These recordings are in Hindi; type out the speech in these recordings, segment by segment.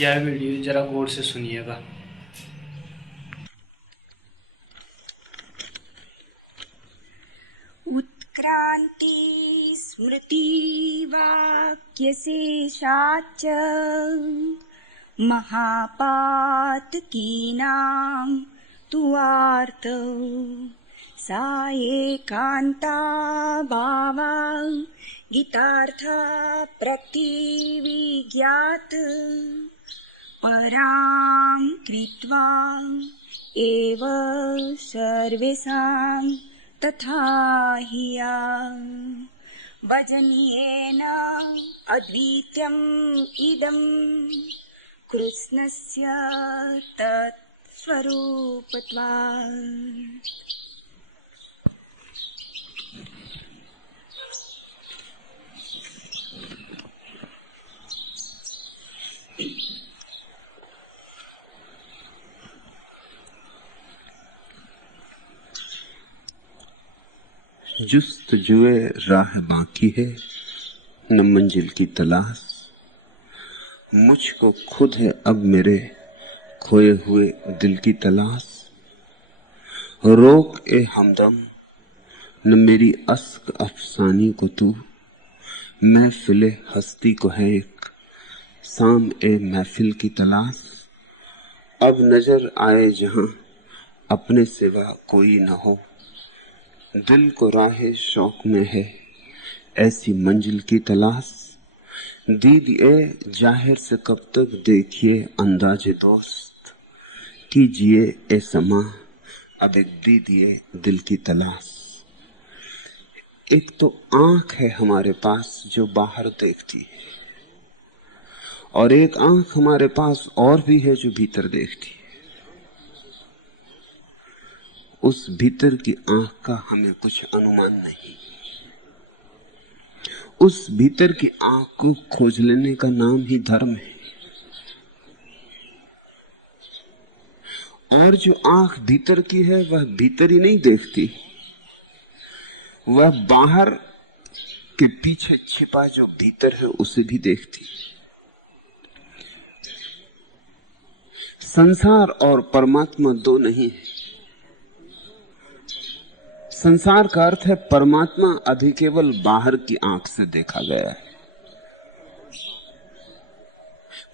यह वीडियो जरा गौर से सुनिएगा। उत्क्रान्ति स्मृतिवाक्यशेषाच्च महापातकीनां तुवार्थ सा एकान्ता भावा गीतार्था प्रतिविज्ञात परां कृत्वा एव सर्वेषां तथा हिया भजनीयेन अद्वितीयम् इदं कृष्णस्य तत्स्वरूपत्वात्। जुस्तजुए राह बाकी है, न मंजिल की तलाश। मुझको खुद है अब मेरे खोए हुए दिल की तलाश। रोक ए हमदम न मेरी अश्क अफसानी को तू, महफिले हस्ती को है एक शाम ए महफिल की तलाश। अब नजर आए जहां अपने सिवा कोई न हो, दिल को राहे शौक में है ऐसी मंजिल की तलाश। दीदिए जाहिर से कब तक देखिए अंदाजे दोस्त, कीजिए ए समा अब एक दीदिए दिल की तलाश। एक तो आंख है हमारे पास जो बाहर देखती है, और एक आंख हमारे पास और भी है जो भीतर देखती है। उस भीतर की आंख का हमें कुछ अनुमान नहीं। उस भीतर की आंख को खोज लेने का नाम ही धर्म है। और जो आंख भीतर की है वह भीतर ही नहीं देखती, वह बाहर के पीछे छिपा जो भीतर है उसे भी देखती। संसार और परमात्मा दो नहीं है। संसार का अर्थ है परमात्मा अभी केवल बाहर की आंख से देखा गया है।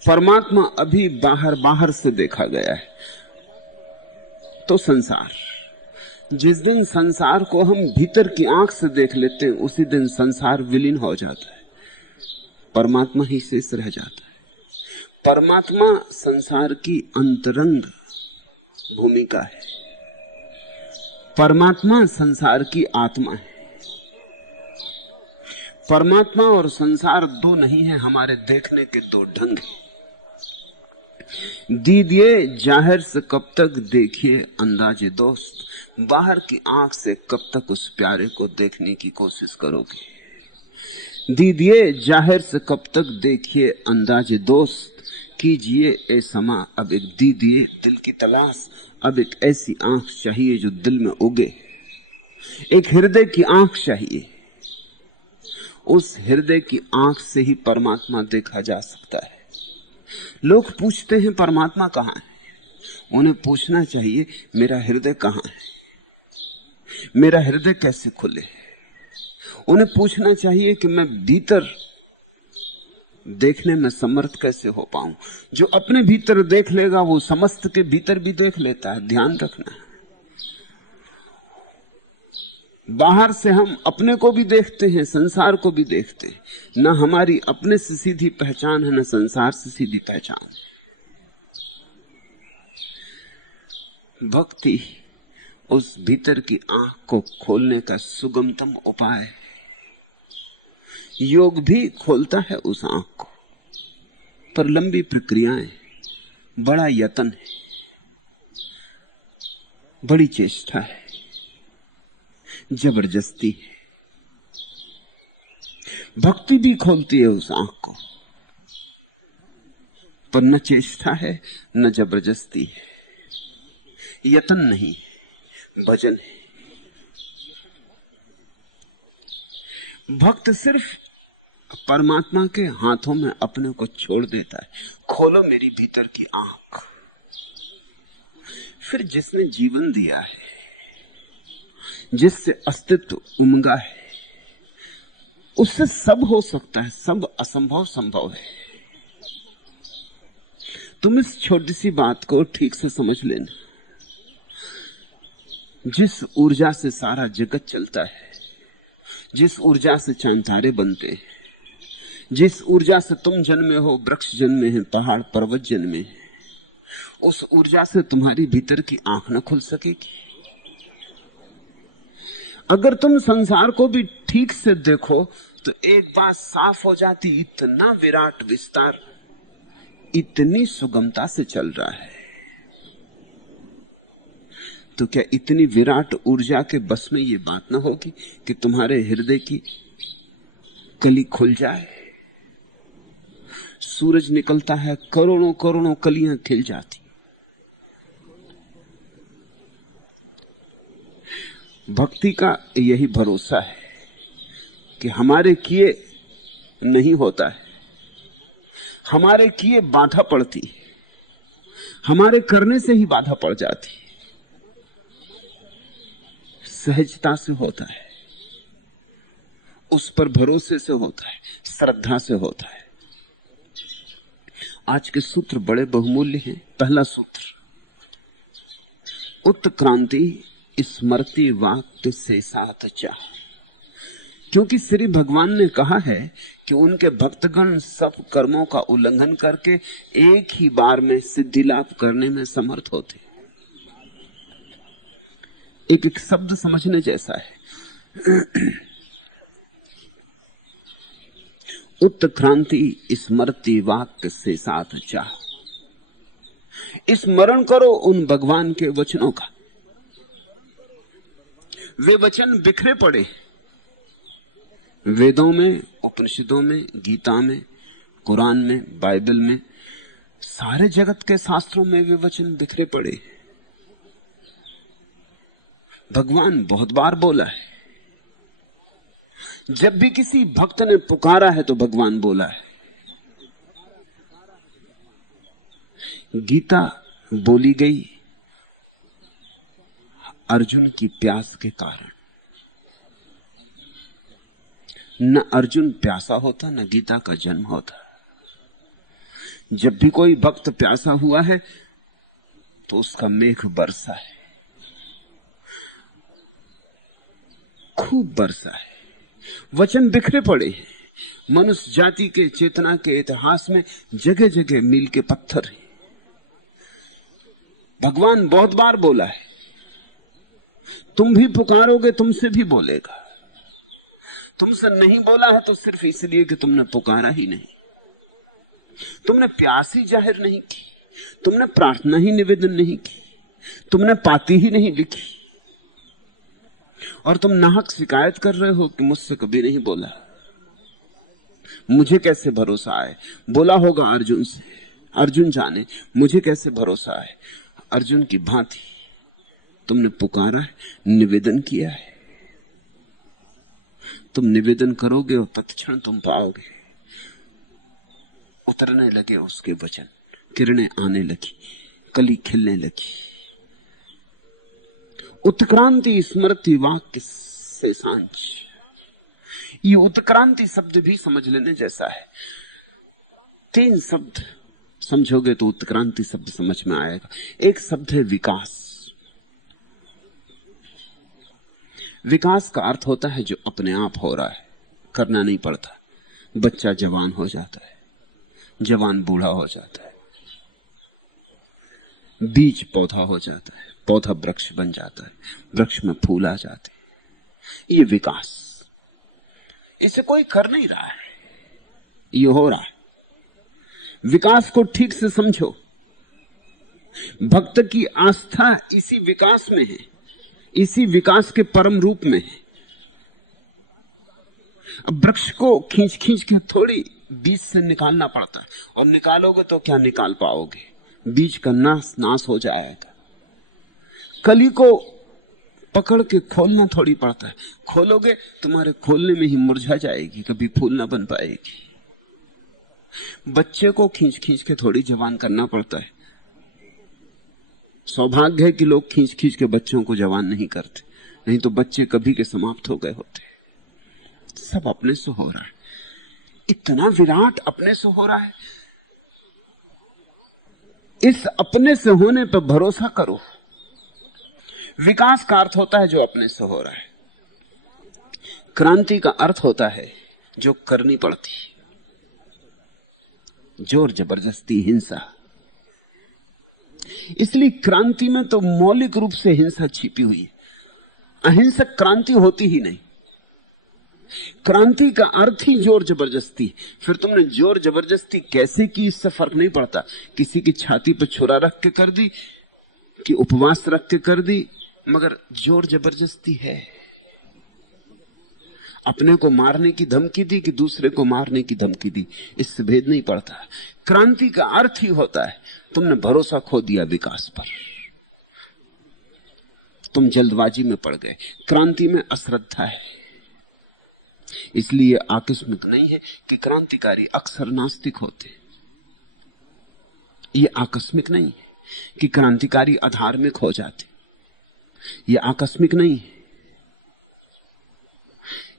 परमात्मा अभी बाहर बाहर से देखा गया है। तो संसार, जिस दिन संसार को हम भीतर की आंख से देख लेते हैं उसी दिन संसार विलीन हो जाता है, परमात्मा ही शेष रह जाता है। परमात्मा संसार की अंतरंग भूमिका है। परमात्मा संसार की आत्मा है। परमात्मा और संसार दो नहीं है, हमारे देखने के दो ढंग हैं। दीदिए जाहिर से कब तक देखिए अंदाजे दोस्त, बाहर की आंख से कब तक उस प्यारे को देखने की कोशिश करोगे। दीदिए जाहिर से कब तक देखिए अंदाजे दोस्त, कीजिए ए समा अब एक दीदिए दिल की तलाश। अब एक ऐसी आंख चाहिए जो दिल में उगे, एक हृदय की आंख चाहिए। उस हृदय की आंख से ही परमात्मा देखा जा सकता है। लोग पूछते हैं परमात्मा कहाँ है? उन्हें पूछना चाहिए मेरा हृदय कहाँ है, मेरा हृदय कैसे खुले। उन्हें पूछना चाहिए कि मैं भीतर देखने में समर्थ कैसे हो पाऊं। जो अपने भीतर देख लेगा वो समस्त के भीतर भी देख लेता है। ध्यान रखना, बाहर से हम अपने को भी देखते हैं, संसार को भी देखते हैं। न हमारी अपने से सीधी पहचान है, न संसार से सीधी पहचान। भक्ति उस भीतर की आंख को खोलने का सुगमतम उपाय है। योग भी खोलता है उस आंख को, पर लंबी प्रक्रियाएं, बड़ा यत्न है, बड़ी चेष्टा है, जबरदस्ती है। भक्ति भी खोलती है उस आंख को, पर न चेष्टा है न जबरदस्ती है, यत्न नहीं, भजन है। भक्त सिर्फ परमात्मा के हाथों में अपने को छोड़ देता है, खोलो मेरी भीतर की आंख। फिर जिसने जीवन दिया है, जिससे अस्तित्व उमगा है, उससे सब हो सकता है, सब असंभव संभव है। तुम इस छोटी सी बात को ठीक से समझ लेना। जिस ऊर्जा से सारा जगत चलता है, जिस ऊर्जा से चांद तारे बनते हैं, जिस ऊर्जा से तुम जन्मे हो, वृक्ष जन्मे हैं, पहाड़ पर्वत जन्मे हैं, उस ऊर्जा से तुम्हारी भीतर की आंख न खुल सकेगी। अगर तुम संसार को भी ठीक से देखो तो एक बात साफ हो जाती, इतना विराट विस्तार इतनी सुगमता से चल रहा है, तो क्या इतनी विराट ऊर्जा के बस में ये बात ना होगी कि तुम्हारे हृदय की कली खुल जाए? सूरज निकलता है, करोड़ों करोड़ों कलियां खिल जाती। भक्ति का यही भरोसा है कि हमारे किए नहीं होता है, हमारे किए बाधा पड़ती, हमारे करने से ही बाधा पड़ जाती। सहजता से होता है, उस पर भरोसे से होता है, श्रद्धा से होता है। आज के सूत्र बड़े बहुमूल्य हैं। पहला सूत्र, उत्क्रांति स्मृति वाक्य से साथ चाह। क्योंकि श्री भगवान ने कहा है कि उनके भक्तगण सब कर्मों का उल्लंघन करके एक ही बार में सिद्धि लाभ करने में समर्थ होते। एक एक शब्द समझने जैसा है। उत्क्रांति स्मृति वाक्य से साथ चाह। स्मरण करो उन भगवान के वचनों का। वे वचन बिखरे पड़े वेदों में, उपनिषदों में, गीता में, कुरान में, बाइबल में, सारे जगत के शास्त्रों में वे वचन बिखरे पड़े। भगवान बहुत बार बोला है। जब भी किसी भक्त ने पुकारा है तो भगवान बोला है। गीता बोली गई अर्जुन की प्यास के कारण। न अर्जुन प्यासा होता, न गीता का जन्म होता। जब भी कोई भक्त प्यासा हुआ है तो उसका मेघ बरसा है, खूब बरसा है। वचन बिखरे पड़े हैं। मनुष्य जाति के चेतना के इतिहास में जगह जगह मील के पत्थर हैं। भगवान बहुत बार बोला है। तुम भी पुकारोगे, तुमसे भी बोलेगा। तुमसे नहीं बोला है तो सिर्फ इसलिए कि तुमने पुकारा ही नहीं, तुमने प्यास ही जाहिर नहीं की, तुमने प्रार्थना ही निवेदन नहीं की, तुमने पाती ही नहीं लिखी, और तुम नाहक शिकायत कर रहे हो कि मुझसे कभी नहीं बोला। मुझे कैसे भरोसा आए? बोला होगा अर्जुन से, अर्जुन जाने, मुझे कैसे भरोसा आए? अर्जुन की भांति तुमने पुकारा है, निवेदन किया है। तुम निवेदन करोगे और तत्क्षण तुम पाओगे। उतरने लगे उसके वचन, किरणें आने लगी, कली खिलने लगी। उत्क्रांति स्मृति वाक्य से सांझ। ये उत्क्रांति शब्द भी समझ लेने जैसा है। 3 शब्द समझोगे तो उत्क्रांति शब्द समझ में आएगा। एक शब्द है विकास। विकास का अर्थ होता है जो अपने आप हो रहा है, करना नहीं पड़ता। बच्चा जवान हो जाता है, जवान बूढ़ा हो जाता है, बीज पौधा हो जाता है, पौधा वृक्ष बन जाता है, वृक्ष में फूल आ जाते हैं। ये विकास, इसे कोई कर नहीं रहा है, ये हो रहा है। विकास को ठीक से समझो। भक्त की आस्था इसी विकास में है, इसी विकास के परम रूप में है। अब वृक्ष को खींच खींच के थोड़ी बीज से निकालना पड़ता है, और निकालोगे तो क्या निकाल पाओगे? बीज का नाश हो जाएगा। कली को पकड़ के खोलना थोड़ी पड़ता है, खोलोगे तुम्हारे खोलने में ही मुरझा जाएगी, कभी फूल ना बन पाएगी। बच्चे को खींच खींच के थोड़ी जवान करना पड़ता है। सौभाग्य है कि लोग खींच खींच के बच्चों को जवान नहीं करते, नहीं तो बच्चे कभी के समाप्त हो गए होते। सब अपने से हो रहा है, इतना विराट अपने से हो रहा है। इस अपने से होने पर भरोसा करो। विकास का अर्थ होता है जो अपने से हो रहा है, क्रांति का अर्थ होता है जो करनी पड़ती, जोर जबरदस्ती, हिंसा। इसलिए क्रांति में तो मौलिक रूप से हिंसा छिपी हुई है। अहिंसक क्रांति होती ही नहीं। क्रांति का अर्थ ही जोर जबरदस्ती। फिर तुमने जोर जबरदस्ती कैसे की, इससे फर्क नहीं पड़ता। किसी की छाती पर छुरा रख के कर दी कि उपवास रख के कर दी, मगर जोर जबरदस्ती है। अपने को मारने की धमकी दी कि दूसरे को मारने की धमकी दी, इससे भेद नहीं पड़ता। क्रांति का अर्थ ही होता है तुमने भरोसा खो दिया विकास पर, तुम जल्दबाजी में पड़ गए। क्रांति में अश्रद्धा है। इसलिए आकस्मिक नहीं है कि क्रांतिकारी अक्सर नास्तिक होते। ये आकस्मिक नहीं है कि क्रांतिकारी अधार्मिक हो जाते। ये आकस्मिक नहीं है।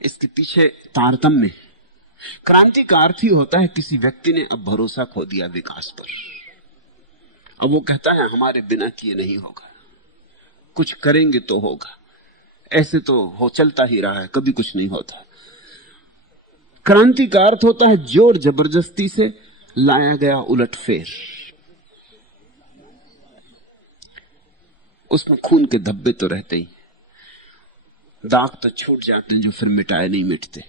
इसके पीछे तारतम्य। क्रांति का अर्थ ही होता है किसी व्यक्ति ने अब भरोसा खो दिया विकास पर। अब वो कहता है हमारे बिना किए नहीं होगा, कुछ करेंगे तो होगा, ऐसे तो हो चलता ही रहा है, कभी कुछ नहीं होता। क्रांति का अर्थ होता है जोर जबरदस्ती से लाया गया उलटफेर। उसमें खून के धब्बे तो रहते ही, दाग तो छूट जाते हैं जो फिर मिटाए नहीं मिटते।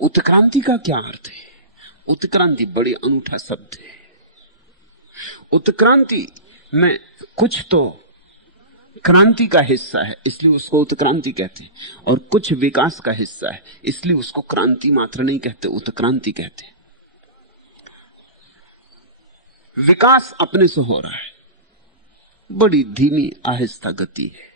उत्क्रांति का क्या अर्थ है? उत्क्रांति बड़ी अनूठा शब्द है। उत्क्रांति में कुछ तो क्रांति का हिस्सा है, इसलिए उसको उत्क्रांति कहते हैं, और कुछ विकास का हिस्सा है, इसलिए उसको क्रांति मात्र नहीं कहते, उत्क्रांति कहते हैं। विकास अपने से हो रहा है, बड़ी धीमी आहिस्ता गति है।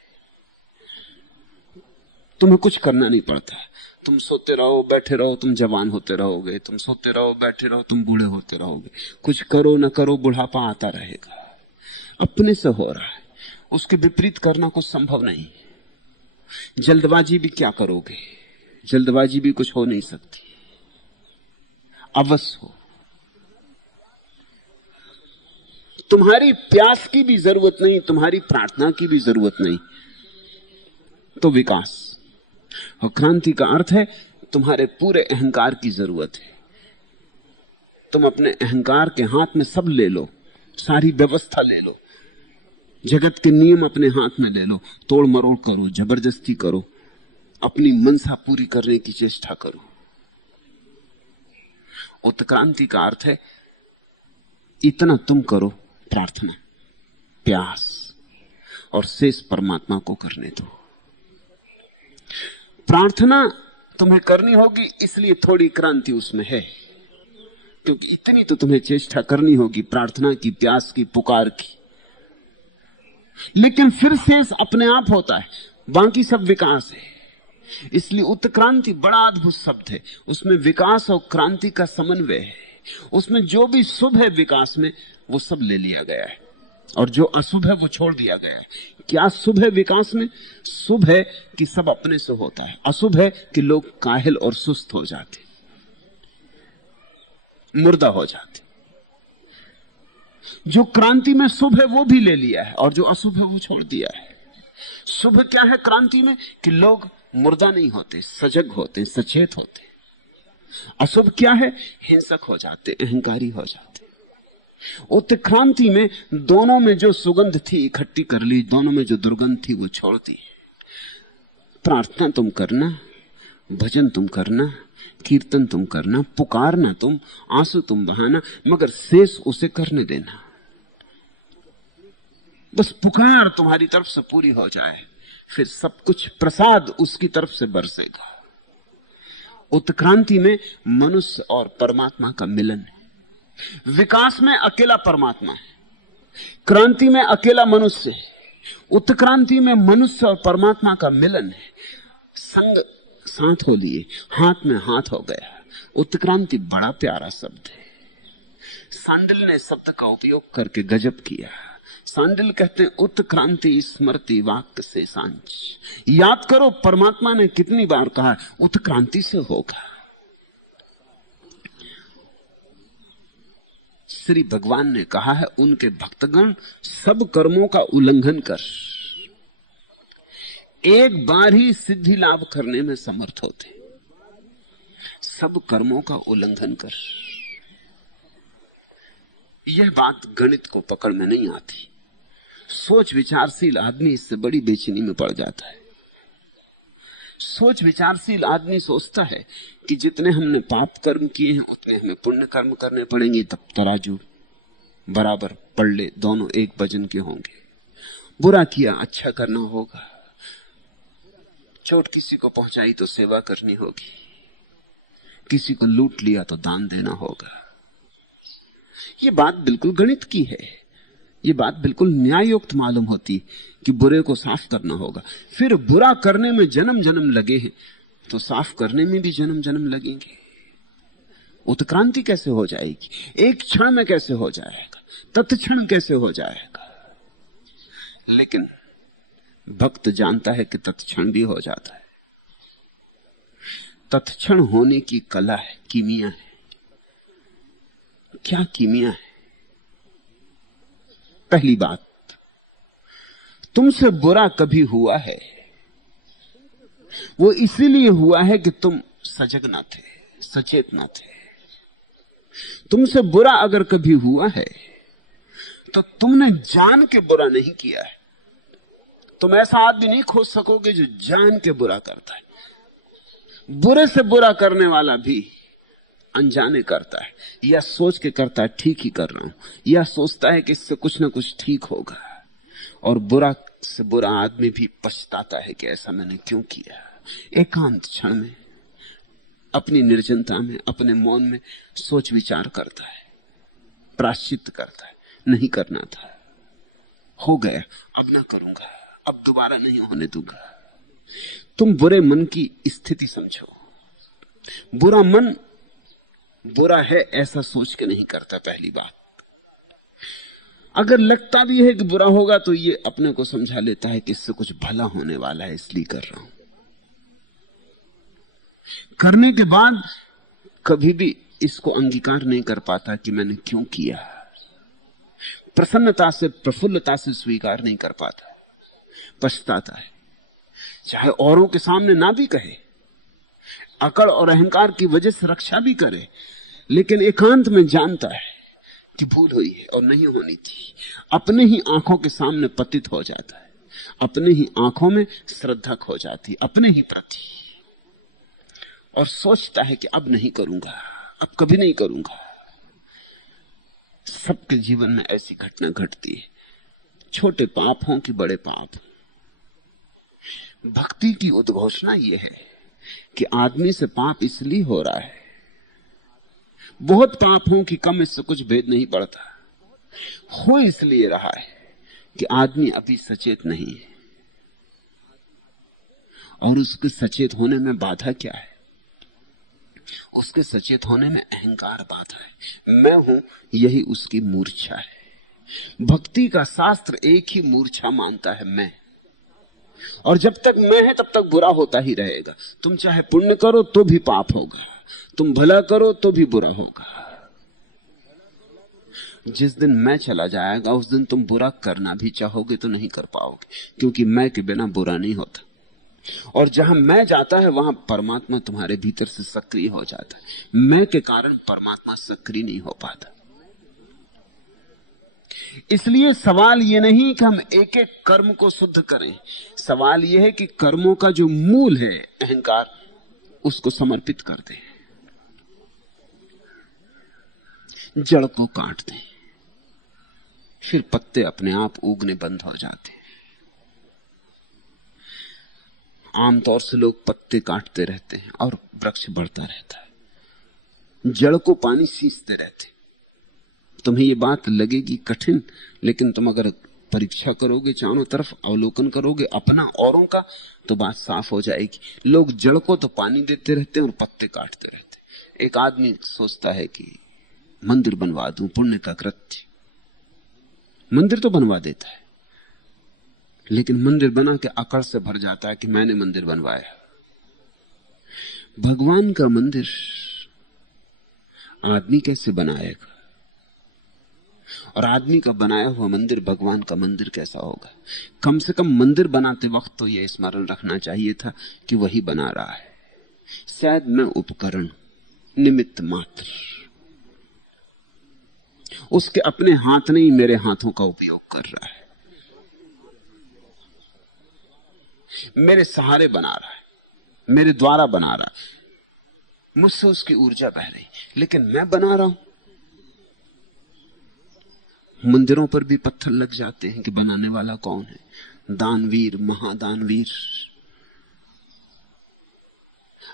तुम्हें कुछ करना नहीं पड़ता। तुम सोते रहो, बैठे रहो, तुम जवान होते रहोगे। तुम सोते रहो, बैठे रहो, तुम बूढ़े होते रहोगे। कुछ करो न करो, बुढ़ापा आता रहेगा। अपने से हो रहा है, उसके विपरीत करना कुछ संभव नहीं। जल्दबाजी भी क्या करोगे? जल्दबाजी भी कुछ हो नहीं सकती। अवश्य हो। तुम्हारी प्यास की भी जरूरत नहीं, तुम्हारी प्रार्थना की भी जरूरत नहीं, तो विकास। और क्रांति का अर्थ है तुम्हारे पूरे अहंकार की जरूरत है। तुम अपने अहंकार के हाथ में सब ले लो, सारी व्यवस्था ले लो, जगत के नियम अपने हाथ में ले लो, तोड़ मरोड़ करो, जबरदस्ती करो, अपनी मनसा पूरी करने की चेष्टा करो। उत्क्रांति का अर्थ है इतना तुम करो, प्रार्थना, प्यास, और शेष परमात्मा को करने दो। प्रार्थना तुम्हें करनी होगी, इसलिए थोड़ी क्रांति उसमें है, क्योंकि इतनी तो तुम्हें चेष्टा करनी होगी प्रार्थना की, प्यास की, पुकार की। लेकिन फिर शेष अपने आप होता है, बाकी सब विकास है। इसलिए उत्क्रांति बड़ा अद्भुत शब्द है। उसमें विकास और क्रांति का समन्वय है। उसमें जो भी शुभ है विकास में, वो सब ले लिया गया है, और जो अशुभ है वो छोड़ दिया गया है। क्या शुभ है विकास में? शुभ है कि सब अपने से होता है। अशुभ है कि लोग काहिल और सुस्त हो जाते, मुर्दा हो जाते। जो क्रांति में शुभ है वो भी ले लिया है, और जो अशुभ है वो छोड़ दिया है। शुभ क्या है क्रांति में? कि लोग मुर्दा नहीं होते, सजग होते, सचेत होते। अशुभ क्या है? हिंसक हो जाते, अहंकारी हो जाते। उत्क्रांति में दोनों में जो सुगंध थी इकट्ठी कर ली, दोनों में जो दुर्गंध थी वो छोड़ दी। प्रार्थना तुम करना, भजन तुम करना, कीर्तन तुम करना, पुकारना तुम, आंसू तुम बहाना, मगर शेष उसे करने देना। बस पुकार तुम्हारी तरफ से पूरी हो जाए, फिर सब कुछ प्रसाद उसकी तरफ से बरसेगा। उत्क्रांति में मनुष्य और परमात्मा का मिलन है। विकास में अकेला परमात्मा है, क्रांति में अकेला मनुष्य है। उत्क्रांति में मनुष्य और परमात्मा का मिलन है। संग साथ हो लिए, हाथ में हाथ हो गया, उत्क्रांति बड़ा प्यारा शब्द है। सांडिल ने शब्द का उपयोग करके गजब किया। सांडिल कहते हैं उत्क्रांति स्मृति वाक्य से सांच। याद करो परमात्मा ने कितनी बार कहा उत्क्रांति से होगा। श्री भगवान ने कहा है उनके भक्तगण सब कर्मों का उल्लंघन कर एक बार ही सिद्धि लाभ करने में समर्थ होते। सब कर्मों का उल्लंघन कर। यह बात गणित को पकड़ में नहीं आती। सोच विचारशील आदमी इससे बड़ी बेचैनी में पड़ जाता है। सोच विचारशील आदमी सोचता है कि जितने हमने पाप कर्म किए हैं उतने हमें पुण्य कर्म करने पड़ेंगे, तब तराजू बराबर पल्ले दोनों एक वजन के होंगे। बुरा किया अच्छा करना होगा, चोट किसी को पहुंचाई तो सेवा करनी होगी, किसी को लूट लिया तो दान देना होगा। ये बात बिल्कुल गणित की है। ये बात बिल्कुल न्याययुक्त मालूम होती कि बुरे को साफ करना होगा। फिर बुरा करने में जन्म जन्म लगे हैं तो साफ करने में भी जन्म जन्म लगेंगे। उत्क्रांति कैसे हो जाएगी? एक क्षण में कैसे हो जाएगा? तत्क्षण कैसे हो जाएगा? लेकिन भक्त जानता है कि तत्क्षण भी हो जाता है। तत्क्षण होने की कला है, कीमिया है। क्या कीमिया है? पहली बात, तुमसे बुरा कभी हुआ है वो इसीलिए हुआ है कि तुम सजग ना थे, सचेत ना थे। तुमसे बुरा अगर कभी हुआ है तो तुमने जान के बुरा नहीं किया है। तुम ऐसा आदमी नहीं खोज सकोगे जो जान के बुरा करता है। बुरे से बुरा करने वाला भी अनजाने करता है, या सोच के करता है ठीक ही कर रहा हूं, या सोचता है कि इससे कुछ ना कुछ ठीक होगा। और बुरा से बुरा आदमी भी पछताता है कि ऐसा मैंने क्यों किया। एकांत क्षण में अपनी निर्जनता में अपने मौन में सोच विचार करता है, प्रायश्चित करता है, नहीं करना था, हो गया, अब ना करूंगा, अब दोबारा नहीं होने दूंगा। तुम बुरे मन की स्थिति समझो। बुरा मन बुरा है ऐसा सोच के नहीं करता। पहली बात, अगर लगता भी है कि बुरा होगा तो ये अपने को समझा लेता है कि इससे कुछ भला होने वाला है इसलिए कर रहा हूं। करने के बाद कभी भी इसको अंगीकार नहीं कर पाता कि मैंने क्यों किया। प्रसन्नता से प्रफुल्लता से स्वीकार नहीं कर पाता, पछताता है। चाहे औरों के सामने ना भी कहे, अकड़ और अहंकार की वजह से रक्षा भी करे, लेकिन एकांत में जानता है कि भूल हुई है और नहीं होनी थी। अपने ही आंखों के सामने पतित हो जाता है, अपने ही आंखों में श्रद्धा खो जाती अपने ही प्रति, और सोचता है कि अब नहीं करूंगा, अब कभी नहीं करूंगा। सबके जीवन में ऐसी घटना घटती है, छोटे पाप हों कि बड़े पाप। भक्ति की उद्घोषणा यह है कि आदमी से पाप इसलिए हो रहा है, बहुत पाप हों कि कम, इससे कुछ भेद नहीं पड़ता, हो इसलिए रहा है कि आदमी अभी सचेत नहीं है। और उसके सचेत होने में बाधा क्या है? उसके सचेत होने में अहंकार बाधा है। मैं हूं, यही उसकी मूर्छा है। भक्ति का शास्त्र एक ही मूर्छा मानता है, मैं। और जब तक मैं है तब तक बुरा होता ही रहेगा। तुम चाहे पुण्य करो तो भी पाप होगा, तुम भला करो तो भी बुरा होगा। जिस दिन मैं चला जाएगा उस दिन तुम बुरा करना भी चाहोगे तो नहीं कर पाओगे, क्योंकि मैं के बिना बुरा नहीं होता। और जहां मैं जाता है वहां परमात्मा तुम्हारे भीतर से सक्रिय हो जाता है। मैं के कारण परमात्मा सक्रिय नहीं हो पाता। इसलिए सवाल यह नहीं कि हम एक एक कर्म को शुद्ध करें, सवाल यह है कि कर्मों का जो मूल है अहंकार, उसको समर्पित कर दें, जड़ को काट दें, फिर पत्ते अपने आप उगने बंद हो जाते हैं। आमतौर से लोग पत्ते काटते रहते हैं और वृक्ष बढ़ता रहता है, जड़ को पानी सींचते रहते। तुम्हें ये बात लगेगी कठिन, लेकिन तुम अगर परीक्षा करोगे, चारों तरफ अवलोकन करोगे अपना औरों का, तो बात साफ हो जाएगी। लोग जड़ को तो पानी देते रहते हैं और पत्ते काटते रहते, एक आदमी सोचता है कि मंदिर बनवा दूं, पुण्य का कृत्य। मंदिर तो बनवा देता है, लेकिन मंदिर बना के अकड़ से भर जाता है कि मैंने मंदिर बनवाया। भगवान का मंदिर आदमी कैसे बनाएगा? और आदमी का बनाया हुआ मंदिर भगवान का मंदिर कैसा होगा? कम से कम मंदिर बनाते वक्त तो यह स्मरण रखना चाहिए था कि वही बना रहा है। शायद मैं उपकरण, निमित्त मात्र, उसके अपने हाथ नहीं मेरे हाथों का उपयोग कर रहा है, मेरे सहारे बना रहा है, मेरे द्वारा बना रहा है, मुझसे उसकी ऊर्जा बह रही, लेकिन मैं बना रहा हूं। मंदिरों पर भी पत्थर लग जाते हैं कि बनाने वाला कौन है? दानवीर, महादानवीर।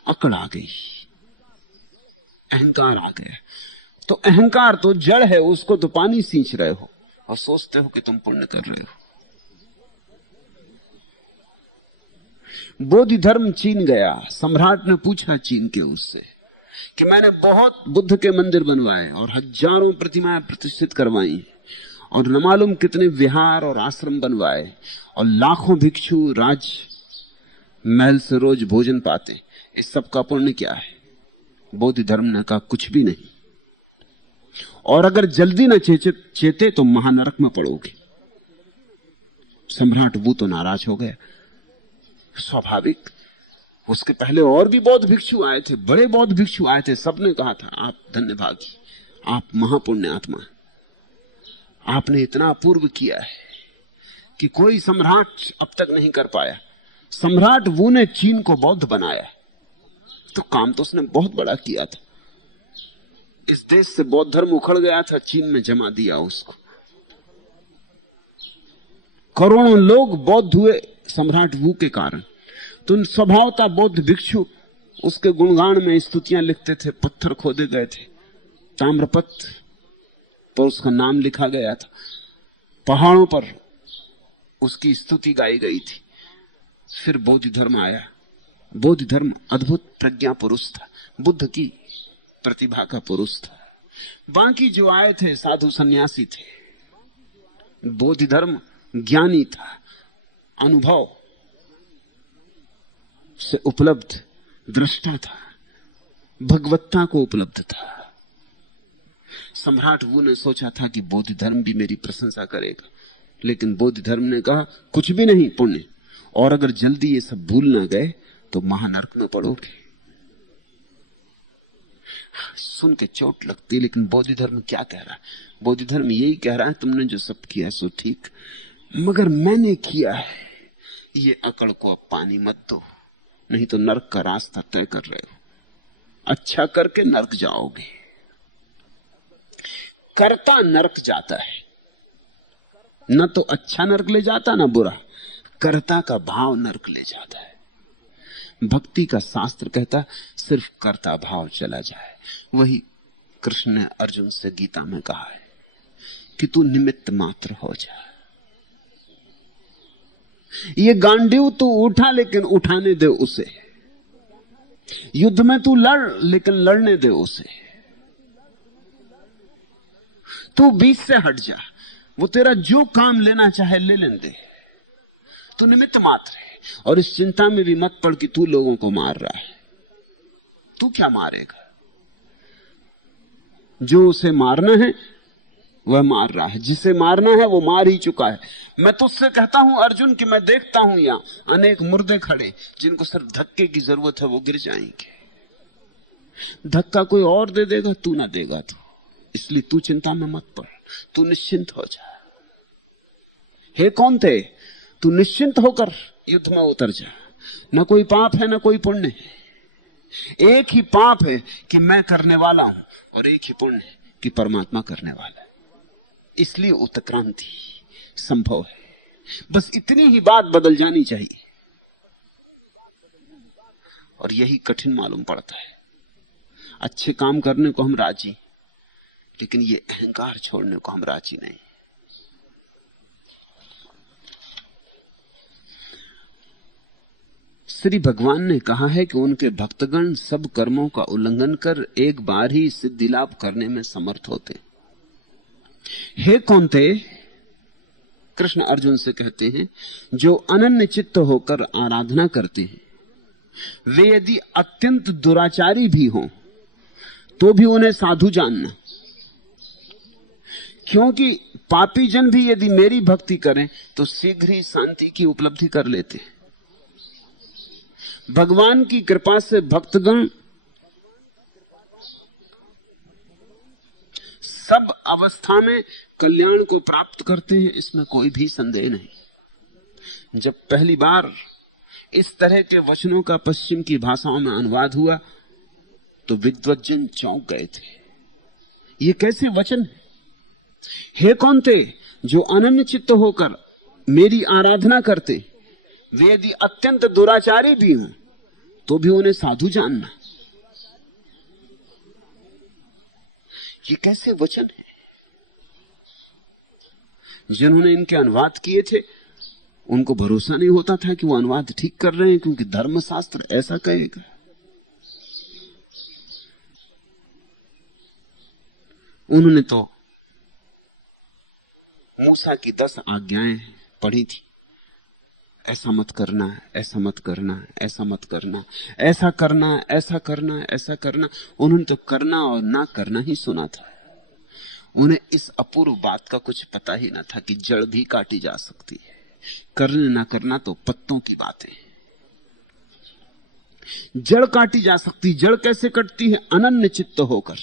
अकड़ आ गई, अहंकार आ गया। तो अहंकार तो जड़ है, उसको तो पानी सींच रहे हो और सोचते हो कि तुम पुण्य कर रहे हो। बोधि धर्म चीन गया। सम्राट ने पूछा चीन के उससे कि मैंने बहुत बुद्ध के मंदिर बनवाए और हजारों प्रतिमाएं प्रतिष्ठित करवाई और न मालूम कितने विहार और आश्रम बनवाए और लाखों भिक्षु राज महल से रोज भोजन पाते, इस सब का पुण्य क्या है? बोधि धर्म ने कहा कुछ भी नहीं, और अगर जल्दी न चेते तो महानरक में पड़ोगे। सम्राट वो तो नाराज हो गया, स्वाभाविक। उसके पहले और भी बौद्ध भिक्षु आए थे, बड़े बौद्ध भिक्षु आए थे, सबने कहा था आप धन्यभागी, आप महापुण्य आत्मा, आपने इतना अपूर्व किया है कि कोई सम्राट अब तक नहीं कर पाया। सम्राट वो ने चीन को बौद्ध बनाया, तो काम तो उसने बहुत बड़ा किया था। इस देश से बौद्ध धर्म उखड़ गया था, चीन में जमा दिया उसको। करोड़ों लोग बौद्ध हुए सम्राट वू के कारण। तो स्वभावता बौद्ध भिक्षु उसके गुणगान में स्तुतियां लिखते थे। पत्थर खोदे गए थे, ताम्रपत्र पर उसका नाम लिखा गया था, पहाड़ों पर उसकी स्तुति गाई गई थी। फिर बौद्ध धर्म आया। बौद्ध धर्म अद्भुत प्रज्ञा पुरुष था, बुद्ध की प्रतिभा का पुरुष था। बाकी जो आए थे साधु सन्यासी थे। बौद्ध धर्म ज्ञानी था, अनुभव से उपलब्ध दृष्टा था, भगवत्ता को उपलब्ध था। सम्राट वो ने सोचा था कि बौद्ध धर्म भी मेरी प्रशंसा करेगा, लेकिन बौद्ध धर्म ने कहा कुछ भी नहीं पुण्य, और अगर जल्दी ये सब भूल ना गए तो महानरक में पड़ोगे। सुन के चोट लगती, लेकिन बौद्ध धर्म क्या कह रहा है? बौद्ध धर्म यही कह रहा है तुमने जो सब किया सो ठीक, मगर मैंने किया है, ये अकड़ को अब पानी मत दो, नहीं तो नरक का रास्ता तय कर रहे हो। अच्छा करके नरक जाओगे। करता नरक जाता है, न तो अच्छा नरक ले जाता न बुरा, कर्ता का भाव नरक ले जाता है। भक्ति का शास्त्र कहता सिर्फ कर्ता भाव चला जाए। वही कृष्ण ने अर्जुन से गीता में कहा है कि तू निमित्त मात्र हो जा। ये गांडीव तू उठा, लेकिन उठाने दे उसे। युद्ध में तू लड़, लेकिन लड़ने दे उसे। तू बीच से हट जा, वो तेरा जो काम लेना चाहे ले लेने दे। तू निमित्त मात्र है, और इस चिंता में भी मत पड़ कि तू लोगों को मार रहा है। तू क्या मारेगा? जो उसे मारना है वह मार रहा है, जिसे मारना है वो मार ही चुका है। मैं तुझसे कहता हूं अर्जुन कि मैं देखता हूं यहां अनेक मुर्दे खड़े, जिनको सिर्फ धक्के की जरूरत है, वो गिर जाएंगे। धक्का कोई और दे देगा, तू ना देगा तो, इसलिए तू चिंता में मत पड़, तू निश्चिंत हो जा। हे कौन थे? तू निश्चिंत होकर युद्ध में उतर जा। न कोई पाप है न कोई पुण्य है। एक ही पाप है कि मैं करने वाला हूं, और एक ही पुण्य है कि परमात्मा करने वाला है। इसलिए उत्क्रांति संभव है। बस इतनी ही बात बदल जानी चाहिए, और यही कठिन मालूम पड़ता है। अच्छे काम करने को हम राजी, लेकिन ये अहंकार छोड़ने को हम राजी नहीं। श्री भगवान ने कहा है कि उनके भक्तगण सब कर्मों का उल्लंघन कर एक बार ही सिद्धि लाभ करने में समर्थ होते। हे कौन्ते, कृष्ण अर्जुन से कहते हैं, जो अनन्य चित्त होकर आराधना करते हैं वे यदि अत्यंत दुराचारी भी हों तो भी उन्हें साधु जानना, क्योंकि पापी जन भी यदि मेरी भक्ति करें तो शीघ्र ही शांति की उपलब्धि कर लेते हैं। भगवान की कृपा से भक्तगण सब अवस्था में कल्याण को प्राप्त करते हैं, इसमें कोई भी संदेह नहीं। जब पहली बार इस तरह के वचनों का पश्चिम की भाषाओं में अनुवाद हुआ तो विद्वज्जन चौंक गए थे। ये कैसे वचन है? हे कौन्ते, जो अनन्य चित्त होकर मेरी आराधना करते वे यदि अत्यंत दुराचारी भी हों तो भी उन्हें साधु जानना। ये कैसे वचन है? जिन्होंने इनके अनुवाद किए थे उनको भरोसा नहीं होता था कि वो अनुवाद ठीक कर रहे हैं, क्योंकि धर्मशास्त्र ऐसा कहेगा। उन्होंने तो मूसा की 10 आज्ञाएं पढ़ी थी, ऐसा मत करना, ऐसा मत करना, ऐसा मत करना, ऐसा करना, ऐसा करना, ऐसा करना। उन्होंने तो करना और ना करना ही सुना था। उन्हें इस अपूर्व बात का कुछ पता ही ना था कि जड़ भी काटी जा सकती है। करने ना करना तो पत्तों की बात है, जड़ काटी जा सकती। जड़ कैसे कटती है? अनन्य चित्त होकर।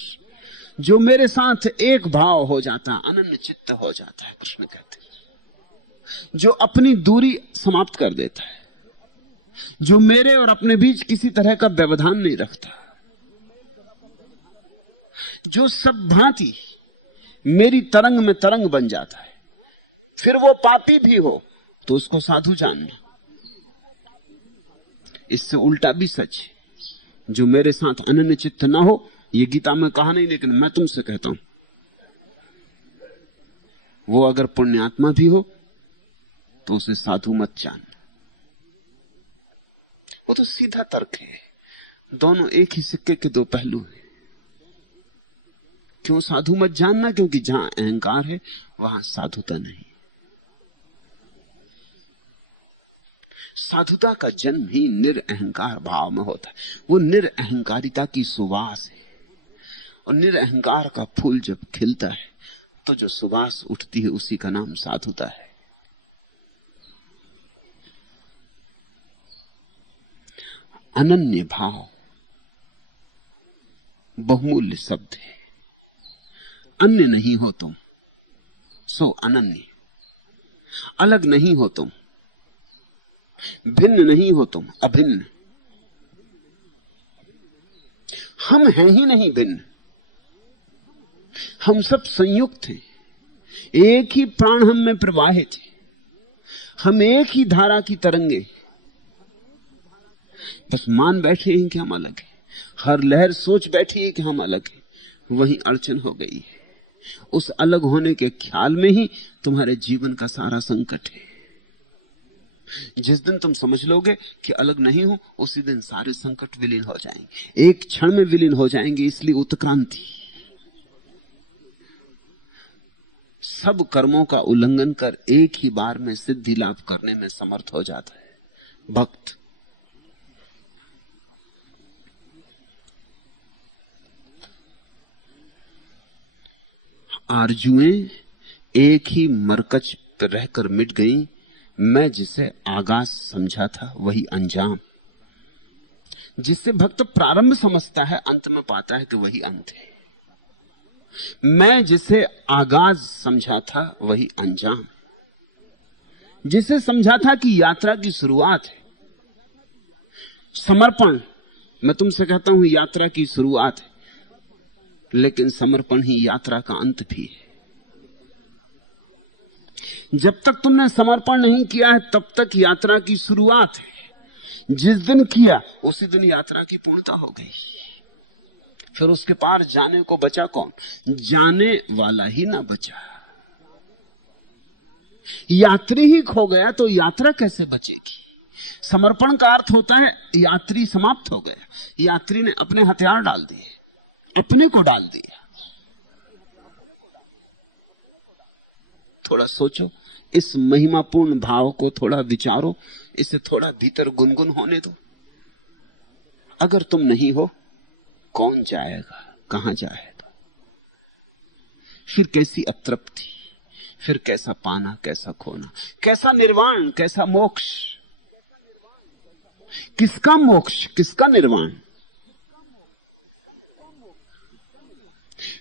जो मेरे साथ एक भाव हो जाता है, अनन्य चित्त हो जाता है, कृष्ण कहते हैं। जो अपनी दूरी समाप्त कर देता है, जो मेरे और अपने बीच किसी तरह का व्यवधान नहीं रखता, जो सब भांति मेरी तरंग में तरंग बन जाता है, फिर वो पापी भी हो तो उसको साधु जानना। इससे उल्टा भी सच है, जो मेरे साथ अनन्य चित्त ना हो, ये गीता में कहा नहीं लेकिन मैं तुमसे कहता हूं, वो अगर पुण्यात्मा भी हो तो उसे साधु मत जानना। वो तो सीधा तर्क है, दोनों एक ही सिक्के के दो पहलू हैं। क्यों साधु मत जानना? क्योंकि जहां अहंकार है वहां साधुता नहीं। साधुता का जन्म ही निरअहंकार भाव में होता है। वो निरअहकारिता की सुवास है, और निरअहकार का फूल जब खिलता है तो जो सुवास उठती है उसी का नाम साधुता है। अनन्य भाव बहुमूल्य शब्द है। अन्य नहीं हो तुम सो अनन्य, अलग नहीं हो तुम, भिन्न नहीं हो तुम अभिन्न। हम हैं ही नहीं भिन्न, हम सब संयुक्त हैं। एक ही प्राण हम में प्रवाहित है, हम एक ही धारा की तरंगे। बस मान बैठे हैं कि हम अलग हैं, हर लहर सोच बैठी है कि हम अलग हैं। वही अड़चन हो गई है। उस अलग होने के ख्याल में ही तुम्हारे जीवन का सारा संकट है। जिस दिन तुम समझ लोगे कि अलग नहीं हो, उसी दिन सारे संकट विलीन हो जाएंगे, एक क्षण में विलीन हो जाएंगे। इसलिए उत्क्रांति सब कर्मों का उल्लंघन कर एक ही बार में सिद्धि लाभ करने में समर्थ हो जाता है भक्त। आरजुएं एक ही मरकज पर रहकर मिट गईं, मैं जिसे आगाज समझा था वही अंजाम। जिससे भक्त प्रारंभ समझता है, अंत में पाता है कि वही अंत है। मैं जिसे आगाज समझा था वही अंजाम। जिसे समझा था कि यात्रा की शुरुआत है, समर्पण, मैं तुमसे कहता हूं यात्रा की शुरुआत है, लेकिन समर्पण ही यात्रा का अंत भी है। जब तक तुमने समर्पण नहीं किया है तब तक यात्रा की शुरुआत है। जिस दिन किया उसी दिन यात्रा की पूर्णता हो गई। फिर उसके पार जाने को बचा कौन? जाने वाला ही ना बचा। यात्री ही खो गया तो यात्रा कैसे बचेगी? समर्पण का अर्थ होता है यात्री समाप्त हो गया, यात्री ने अपने हथियार डाल दिए, अपने को डाल दिया। थोड़ा सोचो, इस महिमापूर्ण भाव को थोड़ा विचारो, इसे थोड़ा भीतर गुनगुन होने दो। अगर तुम नहीं हो, कौन जाएगा, कहां जाएगा? फिर कैसी अतृप्ति, फिर कैसा पाना, कैसा खोना, कैसा निर्वाण, कैसा मोक्ष। किसका मोक्ष, किसका निर्वाण?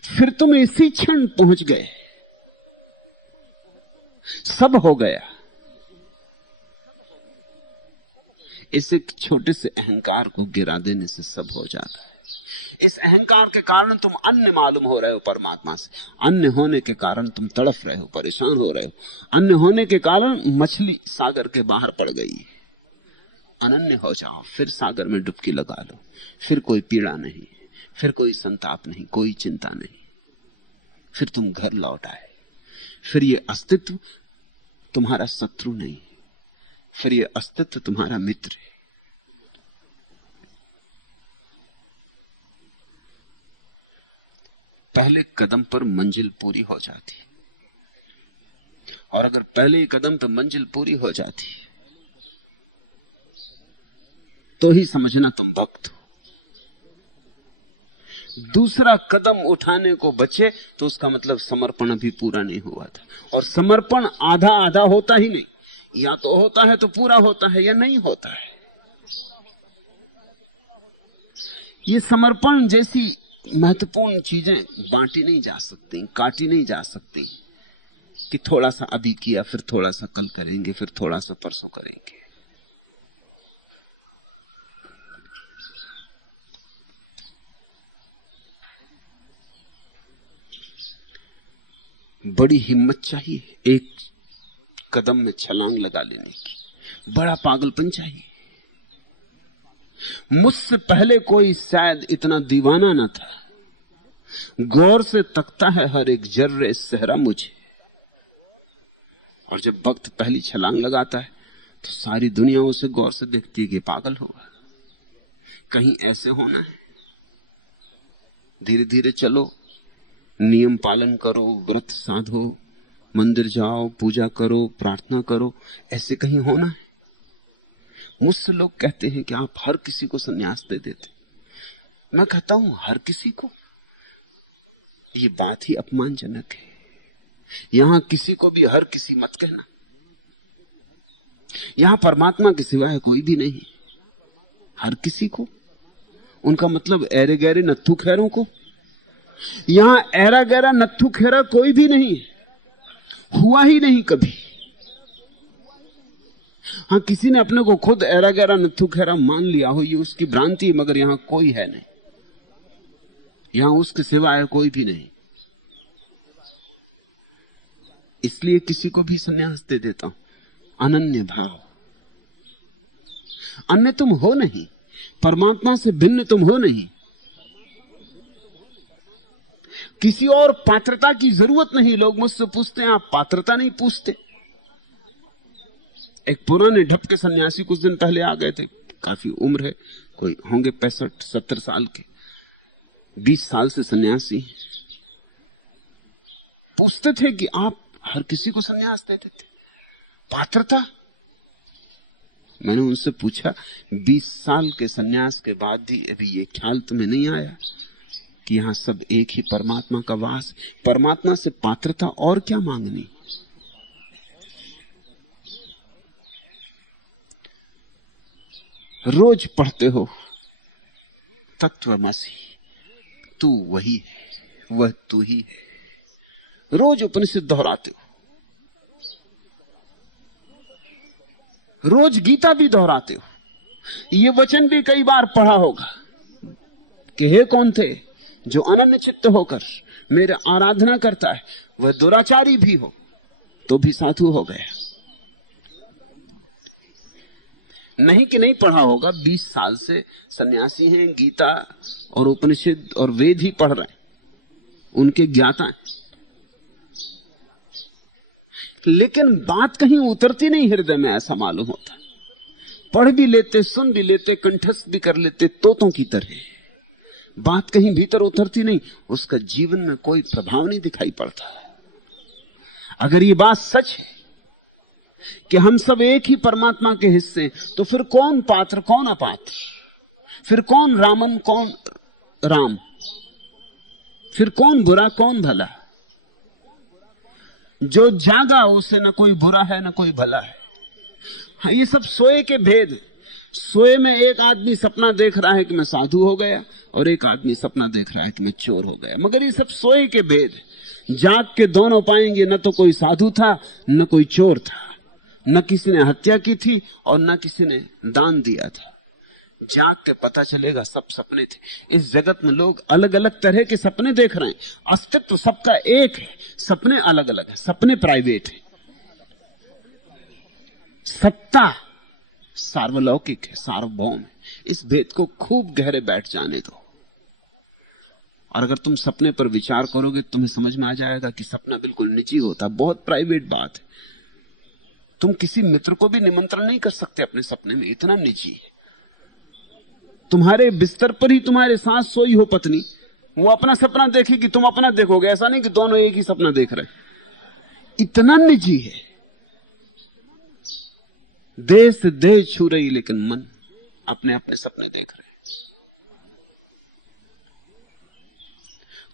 फिर तुम इसी क्षण पहुंच गए, सब हो गया। इस एक छोटे से अहंकार को गिरा देने से सब हो जाता है। इस अहंकार के कारण तुम अन्य मालूम हो रहे हो परमात्मा से, अन्य होने के कारण तुम तड़फ रहे हो, परेशान हो रहे हो, अन्य होने के कारण मछली सागर के बाहर पड़ गई। अनन्य हो जाओ, फिर सागर में डुबकी लगा लो, फिर कोई पीड़ा नहीं, फिर कोई संताप नहीं, कोई चिंता नहीं, फिर तुम घर लौट आए। फिर ये अस्तित्व तुम्हारा शत्रु नहीं, फिर ये अस्तित्व तुम्हारा मित्र है। पहले कदम पर मंजिल पूरी हो जाती, और अगर पहले कदम पर मंजिल पूरी हो जाती तो ही समझना तुम भक्त हो। दूसरा कदम उठाने को बचे तो उसका मतलब समर्पण अभी पूरा नहीं हुआ था। और समर्पण आधा आधा होता ही नहीं, या तो होता है तो पूरा होता है, या नहीं होता है। ये समर्पण जैसी महत्वपूर्ण चीजें बांटी नहीं जा सकती, काटी नहीं जा सकती कि थोड़ा सा अभी किया, फिर थोड़ा सा कल करेंगे, फिर थोड़ा सा परसों करेंगे। बड़ी हिम्मत चाहिए एक कदम में छलांग लगा लेने की, बड़ा पागलपन चाहिए। मुझसे पहले कोई शायद इतना दीवाना न था, गौर से तकता है हर एक जर्रे सहरा मुझे। और जब वक्त पहली छलांग लगाता है तो सारी दुनिया उसे गौर से देखती है कि पागल होगा, कहीं ऐसे होना है। धीरे धीरे चलो, नियम पालन करो, व्रत साधो, मंदिर जाओ, पूजा करो, प्रार्थना करो, ऐसे कहीं होना है। मुझसे लोग कहते हैं कि आप हर किसी को संन्यास दे देते। मैं कहता हूं हर किसी को, ये बात ही अपमानजनक है। यहां किसी को भी हर किसी मत कहना। यहां परमात्मा के सिवाय कोई भी नहीं। हर किसी को, उनका मतलब ऐरे गहरे नत्थु खैरों को। यहां ऐरा गहरा नत्थु खैरा कोई भी नहीं, हुआ ही नहीं कभी। हाँ, किसी ने अपने को खुद ऐरा गहरा नत्थु खैरा मान लिया हो, ये उसकी भ्रांति है, मगर यहां कोई है नहीं। यहां उसके सिवाय कोई भी नहीं। इसलिए किसी को भी संन्यास दे देता हूं। अनन्य भाव। अन्य तुम हो नहीं, परमात्मा से भिन्न तुम हो नहीं। किसी और पात्रता की जरूरत नहीं। लोग मुझसे पूछते हैं आप पात्रता नहीं पूछते। एक पुराने ढप के सन्यासी कुछ दिन पहले आ गए थे, काफी उम्र है, कोई होंगे 65-70 साल के, 20 साल से सन्यासी। पूछते थे कि आप हर किसी को सन्यास देते थे, पात्रता? मैंने उनसे पूछा, 20 साल के सन्यास के बाद भी अभी ये ख्याल तुम्हें नहीं आया कि यहां सब एक ही परमात्मा का वास? परमात्मा से पात्रता और क्या मांगनी? रोज पढ़ते हो तत्वमसि, तू वही है, वह तू ही है। रोज उपनिषद दोहराते हो, रोज गीता भी दोहराते हो। ये वचन भी कई बार पढ़ा होगा कि हे कौन थे जो अनन्य चित्त होकर मेरे आराधना करता है, वह दुराचारी भी हो तो भी साधु हो गया। नहीं कि नहीं पढ़ा होगा, 20 साल से सन्यासी हैं, गीता और उपनिषद और वेद ही पढ़ रहे हैं, उनके ज्ञाता हैं। लेकिन बात कहीं उतरती नहीं हृदय में, ऐसा मालूम होता। पढ़ भी लेते, सुन भी लेते, कंठस्थ भी कर लेते तोतों की तरह, बात कहीं भीतर उतरती नहीं, उसका जीवन में कोई प्रभाव नहीं दिखाई पड़ता। अगर ये बात सच है कि हम सब एक ही परमात्मा के हिस्से हैं, तो फिर कौन पात्र कौन अपात्र, फिर कौन रामन कौन राम, फिर कौन बुरा कौन भला? जो जागा उसे न कोई बुरा है न कोई भला है। हाँ, ये सब सोए के भेद। सोए में एक आदमी सपना देख रहा है कि मैं साधु हो गया, और एक आदमी सपना देख रहा है कि मैं चोर हो गया, मगर ये सब सोए के भेद। जाग के दोनों पाएंगे, न तो कोई साधु था न कोई चोर था, न किसी ने हत्या की थी और न किसी ने दान दिया था। जाग के पता चलेगा सब सपने थे। इस जगत में लोग अलग अलग तरह के सपने देख रहे हैं, अस्तित्व सबका एक है, सपने अलग अलग है, सपने प्राइवेट है। सत्ता सार्वलौकिक है, सार्वभौम है। इस भेद को खूब गहरे बैठ जाने दो, और अगर तुम सपने पर विचार करोगे तुम्हें समझ में आ जाएगा कि सपना बिल्कुल निजी होता, बहुत प्राइवेट बात है। तुम किसी मित्र को भी निमंत्रण नहीं कर सकते अपने सपने में, इतना निजी है। तुम्हारे बिस्तर पर ही तुम्हारे साथ सोई हो पत्नी, वो अपना सपना देखेगी, तुम अपना देखोगे, ऐसा नहीं कि दोनों एक ही सपना देख रहे, इतना निजी है। देह से देह छू रही, लेकिन मन अपने अपने सपने देख रहे हैं।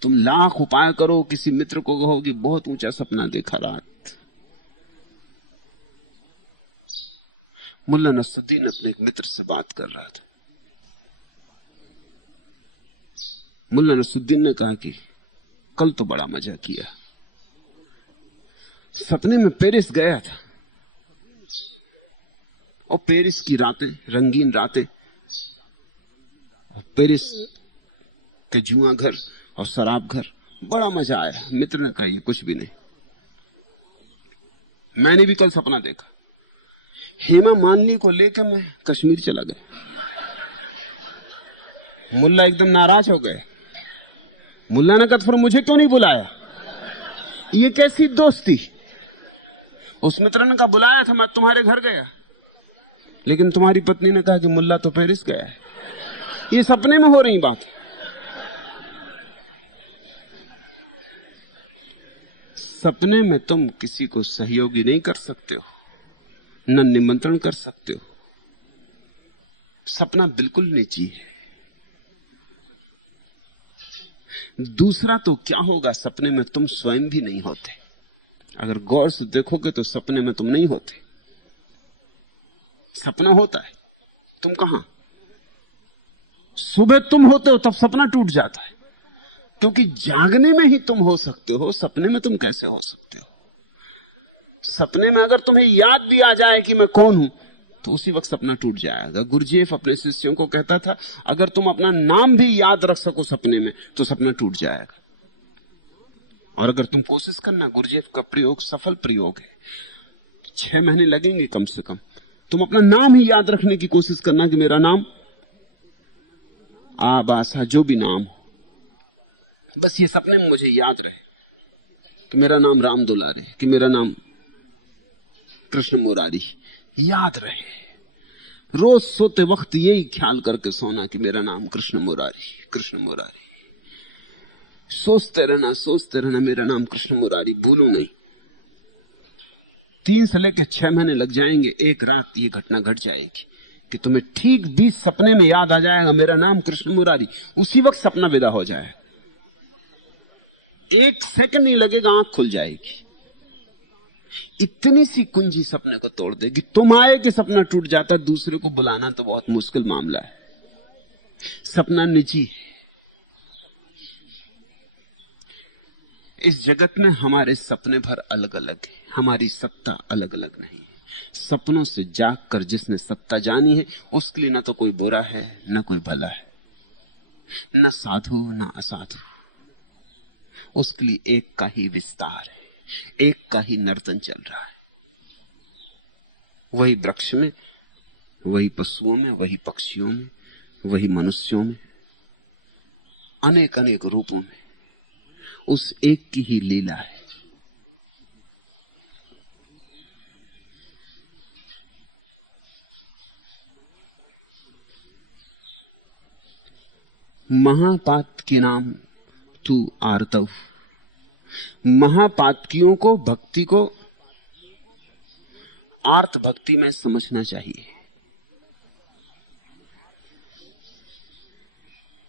तुम लाख उपाय करो, किसी मित्र को कहोगी बहुत ऊंचा सपना देखा रात। मुल्ला नसरुद्दीन अपने एक मित्र से बात कर रहा था। मुल्ला नसरुद्दीन ने कहा कि कल तो बड़ा मजा किया, सपने में पेरिस गया था, और पेरिस की रातें, रंगीन रातें, पेरिस के जुआ घर और शराब घर, बड़ा मजा आया। मित्र ने कहा ये कुछ भी नहीं, मैंने भी कल सपना देखा, हेमा मालिनी को लेकर मैं कश्मीर चला गया। मुल्ला एकदम नाराज हो गए। मुल्ला ने कहा फिर मुझे क्यों नहीं बुलाया, ये कैसी दोस्ती? उस मित्र ने कहा बुलाया था, मैं तुम्हारे घर गया, लेकिन तुम्हारी पत्नी ने कहा कि मुल्ला तो पेरिस गया है। ये सपने में हो रही बात। सपने में तुम किसी को सहयोगी नहीं कर सकते हो, न निमंत्रण कर सकते हो। सपना बिल्कुल निजी है। दूसरा तो क्या होगा, सपने में तुम स्वयं भी नहीं होते। अगर गौर से देखोगे तो सपने में तुम नहीं होते, सपना होता है, तुम कहां? सुबह तुम होते हो तब सपना टूट जाता है, क्योंकि जागने में ही तुम हो सकते हो, सपने में तुम कैसे हो सकते हो? सपने में अगर तुम्हें याद भी आ जाए कि मैं कौन हूं, तो उसी वक्त सपना टूट जाएगा। गुरुजीएफ अपने शिष्यों को कहता था, अगर तुम अपना नाम भी याद रख सको सपने में, तो सपना टूट जाएगा। और अगर तुम कोशिश करना, गुरुजीएफ का प्रयोग सफल प्रयोग है, 6 महीने लगेंगे कम से कम, तुम अपना नाम ही याद रखने की कोशिश करना कि मेरा नाम आबासा, जो भी नाम हो, बस ये सपने में मुझे याद रहे कि मेरा नाम राम दुलारी, कि मेरा नाम कृष्ण मुरारी, याद रहे। रोज सोते वक्त यही ख्याल करके सोना कि मेरा नाम कृष्ण मुरारी, कृष्ण मुरारी। सोचते रहना मेरा नाम कृष्ण मुरारी, भूलो नहीं। 3 से लेकर 6 महीने लग जाएंगे, एक रात ये घटना घट जाएगी कि तुम्हें ठीक 20 सपने में याद आ जाएगा मेरा नाम कृष्ण मुरारी। उसी वक्त सपना विदा हो जाए, 1 सेकंड नहीं लगेगा, आंख खुल जाएगी। इतनी सी कुंजी सपने को तोड़ देगी। तुम आए कि सपना टूट जाता, दूसरे को बुलाना तो बहुत मुश्किल मामला है। सपना निजी है। इस जगत में हमारे सपने भर अलग अलग है, हमारी सत्ता अलग अलग नहीं है। सपनों से जागकर जिसने सत्ता जानी है, उसके लिए ना तो कोई बुरा है ना कोई भला है, ना साधु ना असाधु। उसके लिए एक का ही विस्तार है, एक का ही नर्तन चल रहा है। वही वृक्ष में, वही पशुओं में, वही पक्षियों में, वही मनुष्यों में, अनेक अनेक रूपों में उस एक की ही लीला है। महापातकी नाम तू आर्तव। महापातकियों को, भक्ति को आर्त भक्ति में समझना चाहिए।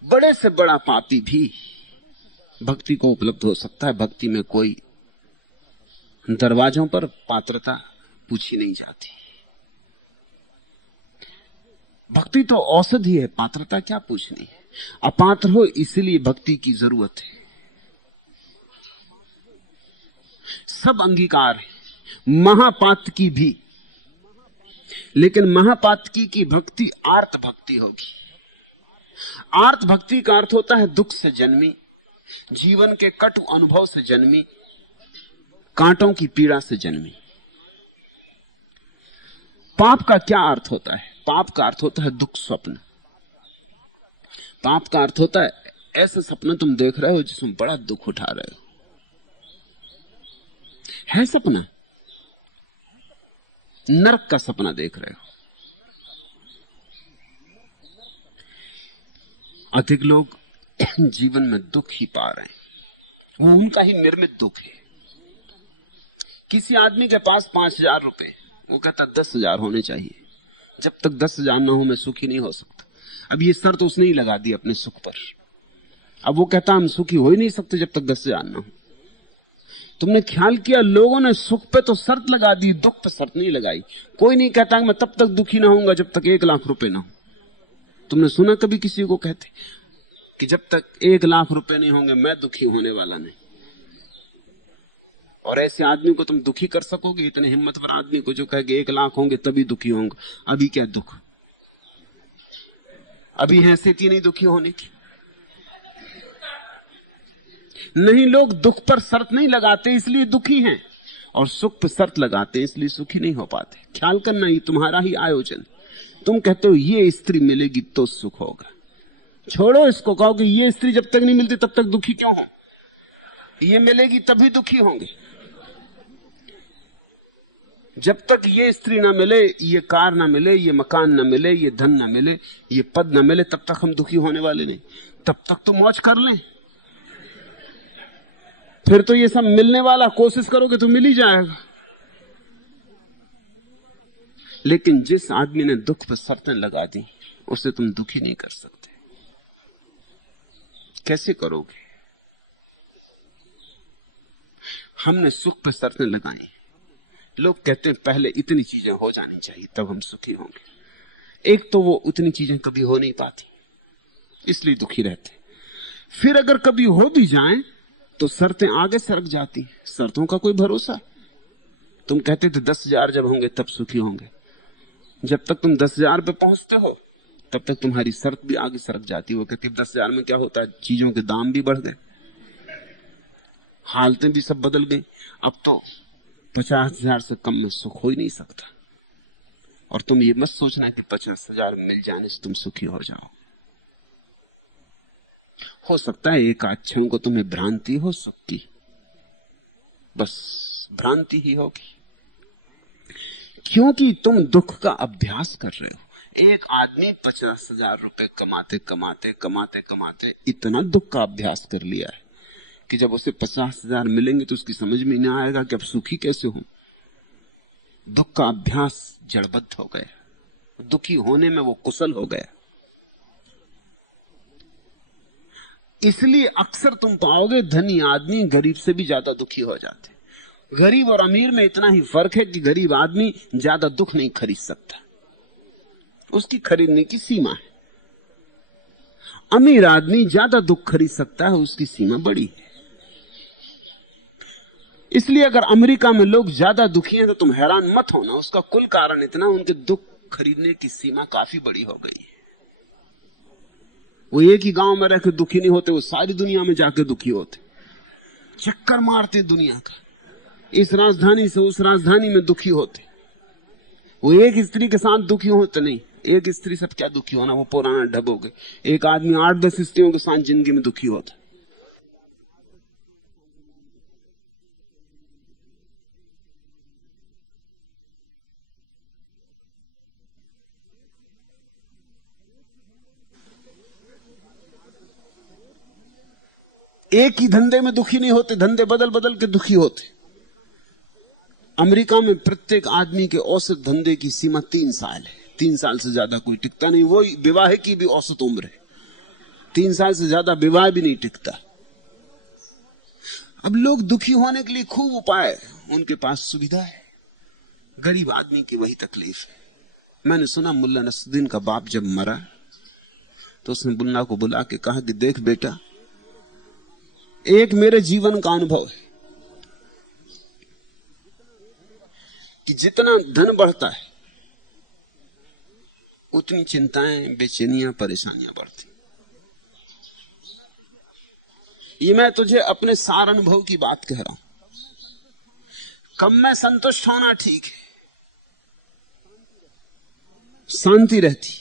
बड़े से बड़ा पापी भी भक्ति को उपलब्ध हो सकता है। भक्ति में कोई दरवाजों पर पात्रता पूछी नहीं जाती। भक्ति तो औषधि है, पात्रता क्या पूछनी है। अपात्र हो इसलिए भक्ति की जरूरत है। सब अंगीकार है, महापातकी भी। लेकिन महापातकी की भक्ति आर्त भक्ति होगी। आर्त भक्ति का अर्थ होता है दुख से जन्मी, जीवन के कटु अनुभव से जन्मी, कांटों की पीड़ा से जन्मी। पाप का क्या अर्थ होता है? पाप का अर्थ होता है दुख स्वप्न। पाप का अर्थ होता है ऐसा सपना तुम देख रहे हो जिसमें बड़ा दुख उठा रहे हो। है सपना, नरक का सपना देख रहे हो। अधिक लोग जीवन में दुख ही पा रहे हैं, वो उनका ही निर्मित दुख है। किसी आदमी के पास 5,000 रुपए, वो कहता 10,000 होने चाहिए। जब तक 10,000 ना हो मैं सुखी नहीं हो सकता। अब ये शर्त उसने ही लगा दी अपने सुख पर। अब वो कहता हम सुखी हो ही नहीं सकते जब तक 10,000 ना हो। तुमने ख्याल किया, लोगों ने सुख पे तो शर्त लगा दी, दुख पे शर्त नहीं लगाई। कोई नहीं कहता मैं तब तक दुखी ना होऊंगा जब तक 1,00,000 रुपए ना हो। तुमने सुना कभी किसी को कहते कि जब तक 1,00,000 रुपए नहीं होंगे मैं दुखी होने वाला नहीं? और ऐसे आदमी को तुम दुखी कर सकोगे? इतने हिम्मतवर आदमी को जो कहे 1,00,000 होंगे तभी दुखी होंगे। अभी क्या दुख, अभी हैसियत ही नहीं दुखी होने की। नहीं, लोग दुख पर शर्त नहीं लगाते इसलिए दुखी हैं, और सुख पर शर्त लगाते हैं इसलिए सुखी नहीं हो पाते। ख्याल करना, ये तुम्हारा ही आयोजन। तुम कहते हो ये स्त्री मिलेगी तो सुख होगा, छोड़ो इसको, कहो कि ये स्त्री जब तक नहीं मिलती तब तक दुखी क्यों हो, ये मिलेगी तभी दुखी होंगे। जब तक ये स्त्री ना मिले, ये कार ना मिले, ये मकान ना मिले, ये धन ना मिले, ये पद ना मिले, तब तक हम दुखी होने वाले नहीं। तब तक तो मौज कर लें, फिर तो ये सब मिलने वाला, कोशिश करोगे तो मिल ही जाएगा। लेकिन जिस आदमी ने दुख पर शर्तें लगा दी उसे तुम दुखी नहीं कर सकते। कैसे करोगे? हमने सुख पर शर्तें लगाई। लोग कहते हैं पहले इतनी चीजें हो जानी चाहिए तब हम सुखी होंगे। एक तो वो उतनी चीजें कभी हो नहीं पाती इसलिए दुखी रहते। फिर अगर कभी हो भी जाएं तो शर्तें आगे सरक जाती। शर्तों का कोई भरोसा? तुम कहते थे 10,000 जब होंगे तब सुखी होंगे। जब तक तुम 10,000 पे पहुंचते हो तब तक तुम्हारी शर्त भी आगे सरक जाती। वो कहती 10,000 में क्या होता है, चीजों के दाम भी बढ़ गए, हालतें भी सब बदल गई। अब तो 50,000 से कम में सुख हो ही नहीं सकता। और तुम ये मत सोचना कि 50,000 मिल जाने से तुम सुखी हो जाओ। हो सकता है एक आध क्षण को तुम्हें भ्रांति हो सुख की, बस भ्रांति ही होगी, क्योंकि तुम दुख का अभ्यास कर रहे हो। एक आदमी 50,000 रुपए कमाते कमाते कमाते कमाते इतना दुख का अभ्यास कर लिया है कि जब उसे 50,000 मिलेंगे तो उसकी समझ में नहीं आएगा कि अब सुखी कैसे हूं। दुख का अभ्यास जड़बद्ध हो गया, दुखी होने में वो कुशल हो गया। इसलिए अक्सर तुम पाओगे धनी आदमी गरीब से भी ज्यादा दुखी हो जाते। गरीब और अमीर में इतना ही फर्क है कि गरीब आदमी ज्यादा दुख नहीं खरीद सकता, उसकी खरीदने की सीमा है। अमीर आदमी ज्यादा दुख खरीद सकता है, उसकी सीमा बड़ी है। इसलिए अगर अमेरिका में लोग ज्यादा दुखी हैं तो तुम हैरान मत होना, उसका कुल कारण इतना, उनके दुख खरीदने की सीमा काफी बड़ी हो गई है। वो एक ही गांव में रहकर दुखी नहीं होते, वो सारी दुनिया में जाकर दुखी होते, चक्कर मारते दुनिया का, इस राजधानी से उस राजधानी में दुखी होते। वो एक स्त्री के साथ दुखी होते नहीं, एक स्त्री से क्या दुखी होना, वो पुराना ढब हो गए। एक आदमी 8-10 स्त्रियों के साथ जिंदगी में दुखी होता। एक ही धंधे में दुखी नहीं होते, धंधे बदल बदल के दुखी होते। अमेरिका में प्रत्येक आदमी के औसत धंधे की सीमा 3 साल है। 3 साल से ज्यादा कोई टिकता नहीं। वो विवाह की भी औसत उम्र है 3 साल से ज्यादा विवाह भी नहीं टिकता। अब लोग दुखी होने के लिए खूब उपाय है, उनके पास सुविधा है। गरीब आदमी की वही तकलीफ है। मैंने सुना मुल्ला नसरुद्दीन का बाप जब मरा तो उसने मुल्ला को बुला के कहा कि देख बेटा, एक मेरे जीवन का अनुभव है कि जितना धन बढ़ता है उतनी चिंताएं, बेचैनियां, परेशानियां बढ़ती। ये मैं तुझे अपने सार अनुभव की बात कह रहा हूं। कम में संतुष्ट होना ठीक है, शांति रहती,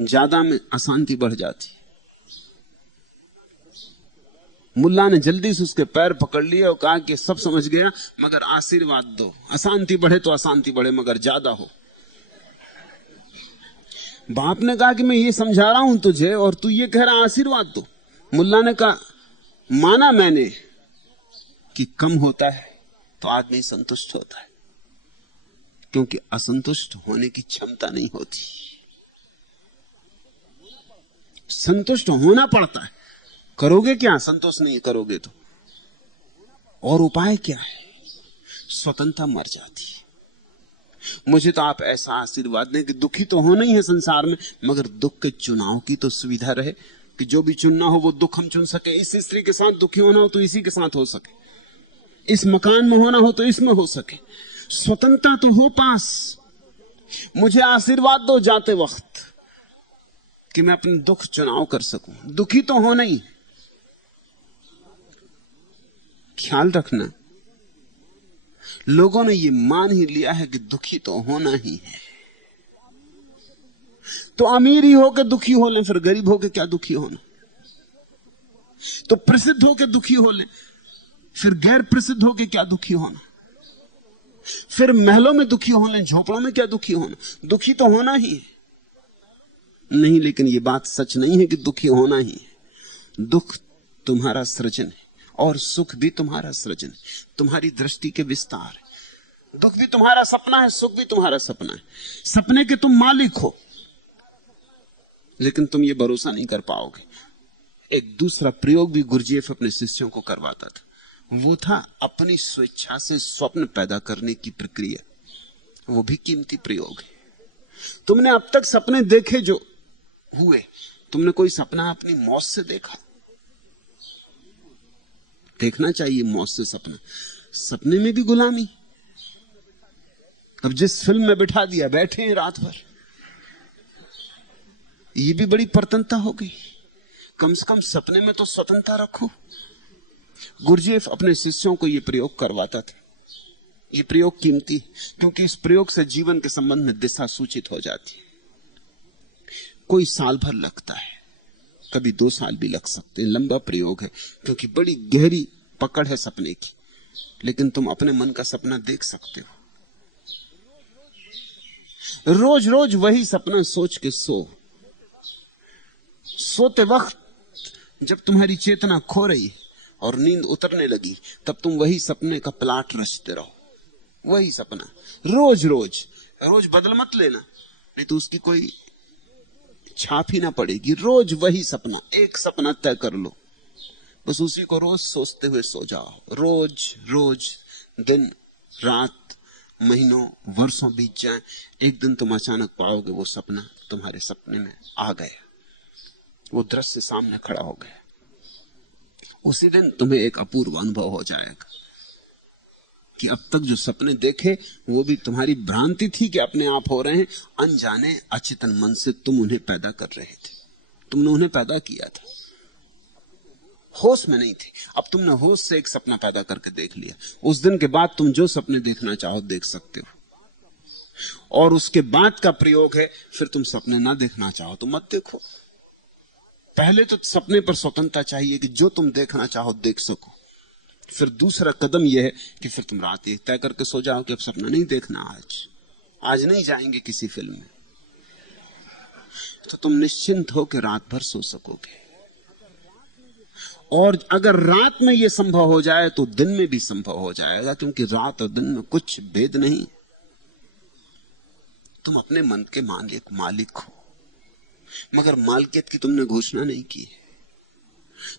ज्यादा में अशांति बढ़ जाती। मुल्ला ने जल्दी से उसके पैर पकड़ लिए और कहा कि सब समझ गया, मगर आशीर्वाद दो। अशांति बढ़े तो अशांति बढ़े, मगर ज्यादा हो। बाप ने कहा कि मैं ये समझा रहा हूं तुझे और तू ये कह रहा आशीर्वाद दो। मुल्ला ने कहा माना मैंने कि कम होता है तो आदमी संतुष्ट होता है, क्योंकि असंतुष्ट होने की क्षमता नहीं होती। संतुष्ट होना पड़ता है। करोगे क्या संतोष नहीं करोगे तो? और उपाय क्या है? स्वतंत्रता मर जाती है। मुझे तो आप ऐसा आशीर्वाद दें कि दुखी तो होना ही है संसार में, मगर दुख के चुनाव की तो सुविधा रहे कि जो भी चुनना हो वो दुख हम चुन सके। इस स्त्री के साथ दुखी होना हो तो इसी के साथ हो सके, इस मकान में होना हो तो इसमें हो सके। स्वतंत्रता तो हो पास। मुझे आशीर्वाद दो जाते वक्त कि मैं अपने दुख चुनाव कर सकूं। दुखी तो होना ही। ख्याल रखना, लोगों ने यह मान ही लिया है कि दुखी तो होना ही है। तो अमीर ही होकर दुखी हो लें, फिर गरीब होकर क्या दुखी होना। तो प्रसिद्ध होकर दुखी हो लें, फिर गैर प्रसिद्ध होकर क्या दुखी होना। फिर महलों में दुखी हो लें, झोपड़ों में क्या दुखी होना। दुखी तो होना ही है। नहीं, लेकिन यह बात सच नहीं है कि दुखी होना ही है। दुख तुम्हारा सृजन है और सुख भी तुम्हारा सृजन है, तुम्हारी दृष्टि के विस्तार है। दुख भी तुम्हारा सपना है, सुख भी तुम्हारा सपना है। सपने के तुम मालिक हो, लेकिन तुम ये भरोसा नहीं कर पाओगे। एक दूसरा प्रयोग भी गुरजेफ अपने शिष्यों को करवाता था। वो था अपनी स्वेच्छा से स्वप्न पैदा करने की प्रक्रिया। वो भी कीमती प्रयोग है। तुमने अब तक सपने देखे जो हुए, तुमने कोई सपना अपनी मौत से देखा? देखना चाहिए मौत से सपना। सपने में भी गुलामी। अब जिस फिल्म में बिठा दिया, बैठे हैं रात भर। ये भी बड़ी परतंत्रता हो गई। कम से कम सपने में तो स्वतंत्रता रखो। गुरजेफ अपने शिष्यों को यह प्रयोग करवाता था। यह प्रयोग कीमती, क्योंकि इस प्रयोग से जीवन के संबंध में दिशा सूचित हो जाती है। कोई साल भर लगता है, कभी 2 साल भी लग सकते हैं। लंबा प्रयोग है, क्योंकि बड़ी गहरी पकड़ है सपने की। लेकिन तुम अपने मन का सपना देख सकते हो। रोज रोज वही सपना सोच के सोते वक्त जब तुम्हारी चेतना खो रही और नींद उतरने लगी, तब तुम वही सपने का प्लाट रचते रहो। वही सपना रोज रोज रोज बदल मत लेना, नहीं तो उसकी कोई छाप ही ना पड़ेगी। रोज वही सपना, एक सपना तय कर लो, बस उसी को रोज सोचते हुए सो जाओ। रोज रोज, दिन रात, महीनों वर्षों बीत जाएं, एक दिन तुम अचानक पाओगे वो सपना तुम्हारे सपने में आ गया, वो दृश्य सामने खड़ा हो गया। उसी दिन तुम्हें एक अपूर्व अनुभव हो जाएगा कि अब तक जो सपने देखे वो भी तुम्हारी भ्रांति थी कि अपने आप हो रहे हैं। अनजाने अचेतन मन से तुम उन्हें पैदा कर रहे थे। तुमने उन्हें पैदा किया था, होश में नहीं थे। अब तुमने होश से एक सपना पैदा करके देख लिया। उस दिन के बाद तुम जो सपने देखना चाहो देख सकते हो। और उसके बाद का प्रयोग है, फिर तुम सपने ना देखना चाहो तो मत देखो। पहले तो सपने पर स्वतंत्रता चाहिए कि जो तुम देखना चाहो देख सको। फिर दूसरा कदम यह है कि फिर तुम रात एक तय करके सो जाओ कि अब सपना नहीं देखना, आज नहीं जाएंगे किसी फिल्म में, तो तुम निश्चिंत होकर रात भर सो सकोगे। और अगर रात में यह संभव हो जाए तो दिन में भी संभव हो जाएगा, क्योंकि रात और दिन में कुछ भेद नहीं। तुम अपने मन के मालिक हो, मगर मालिकियत की तुमने घोषणा नहीं की।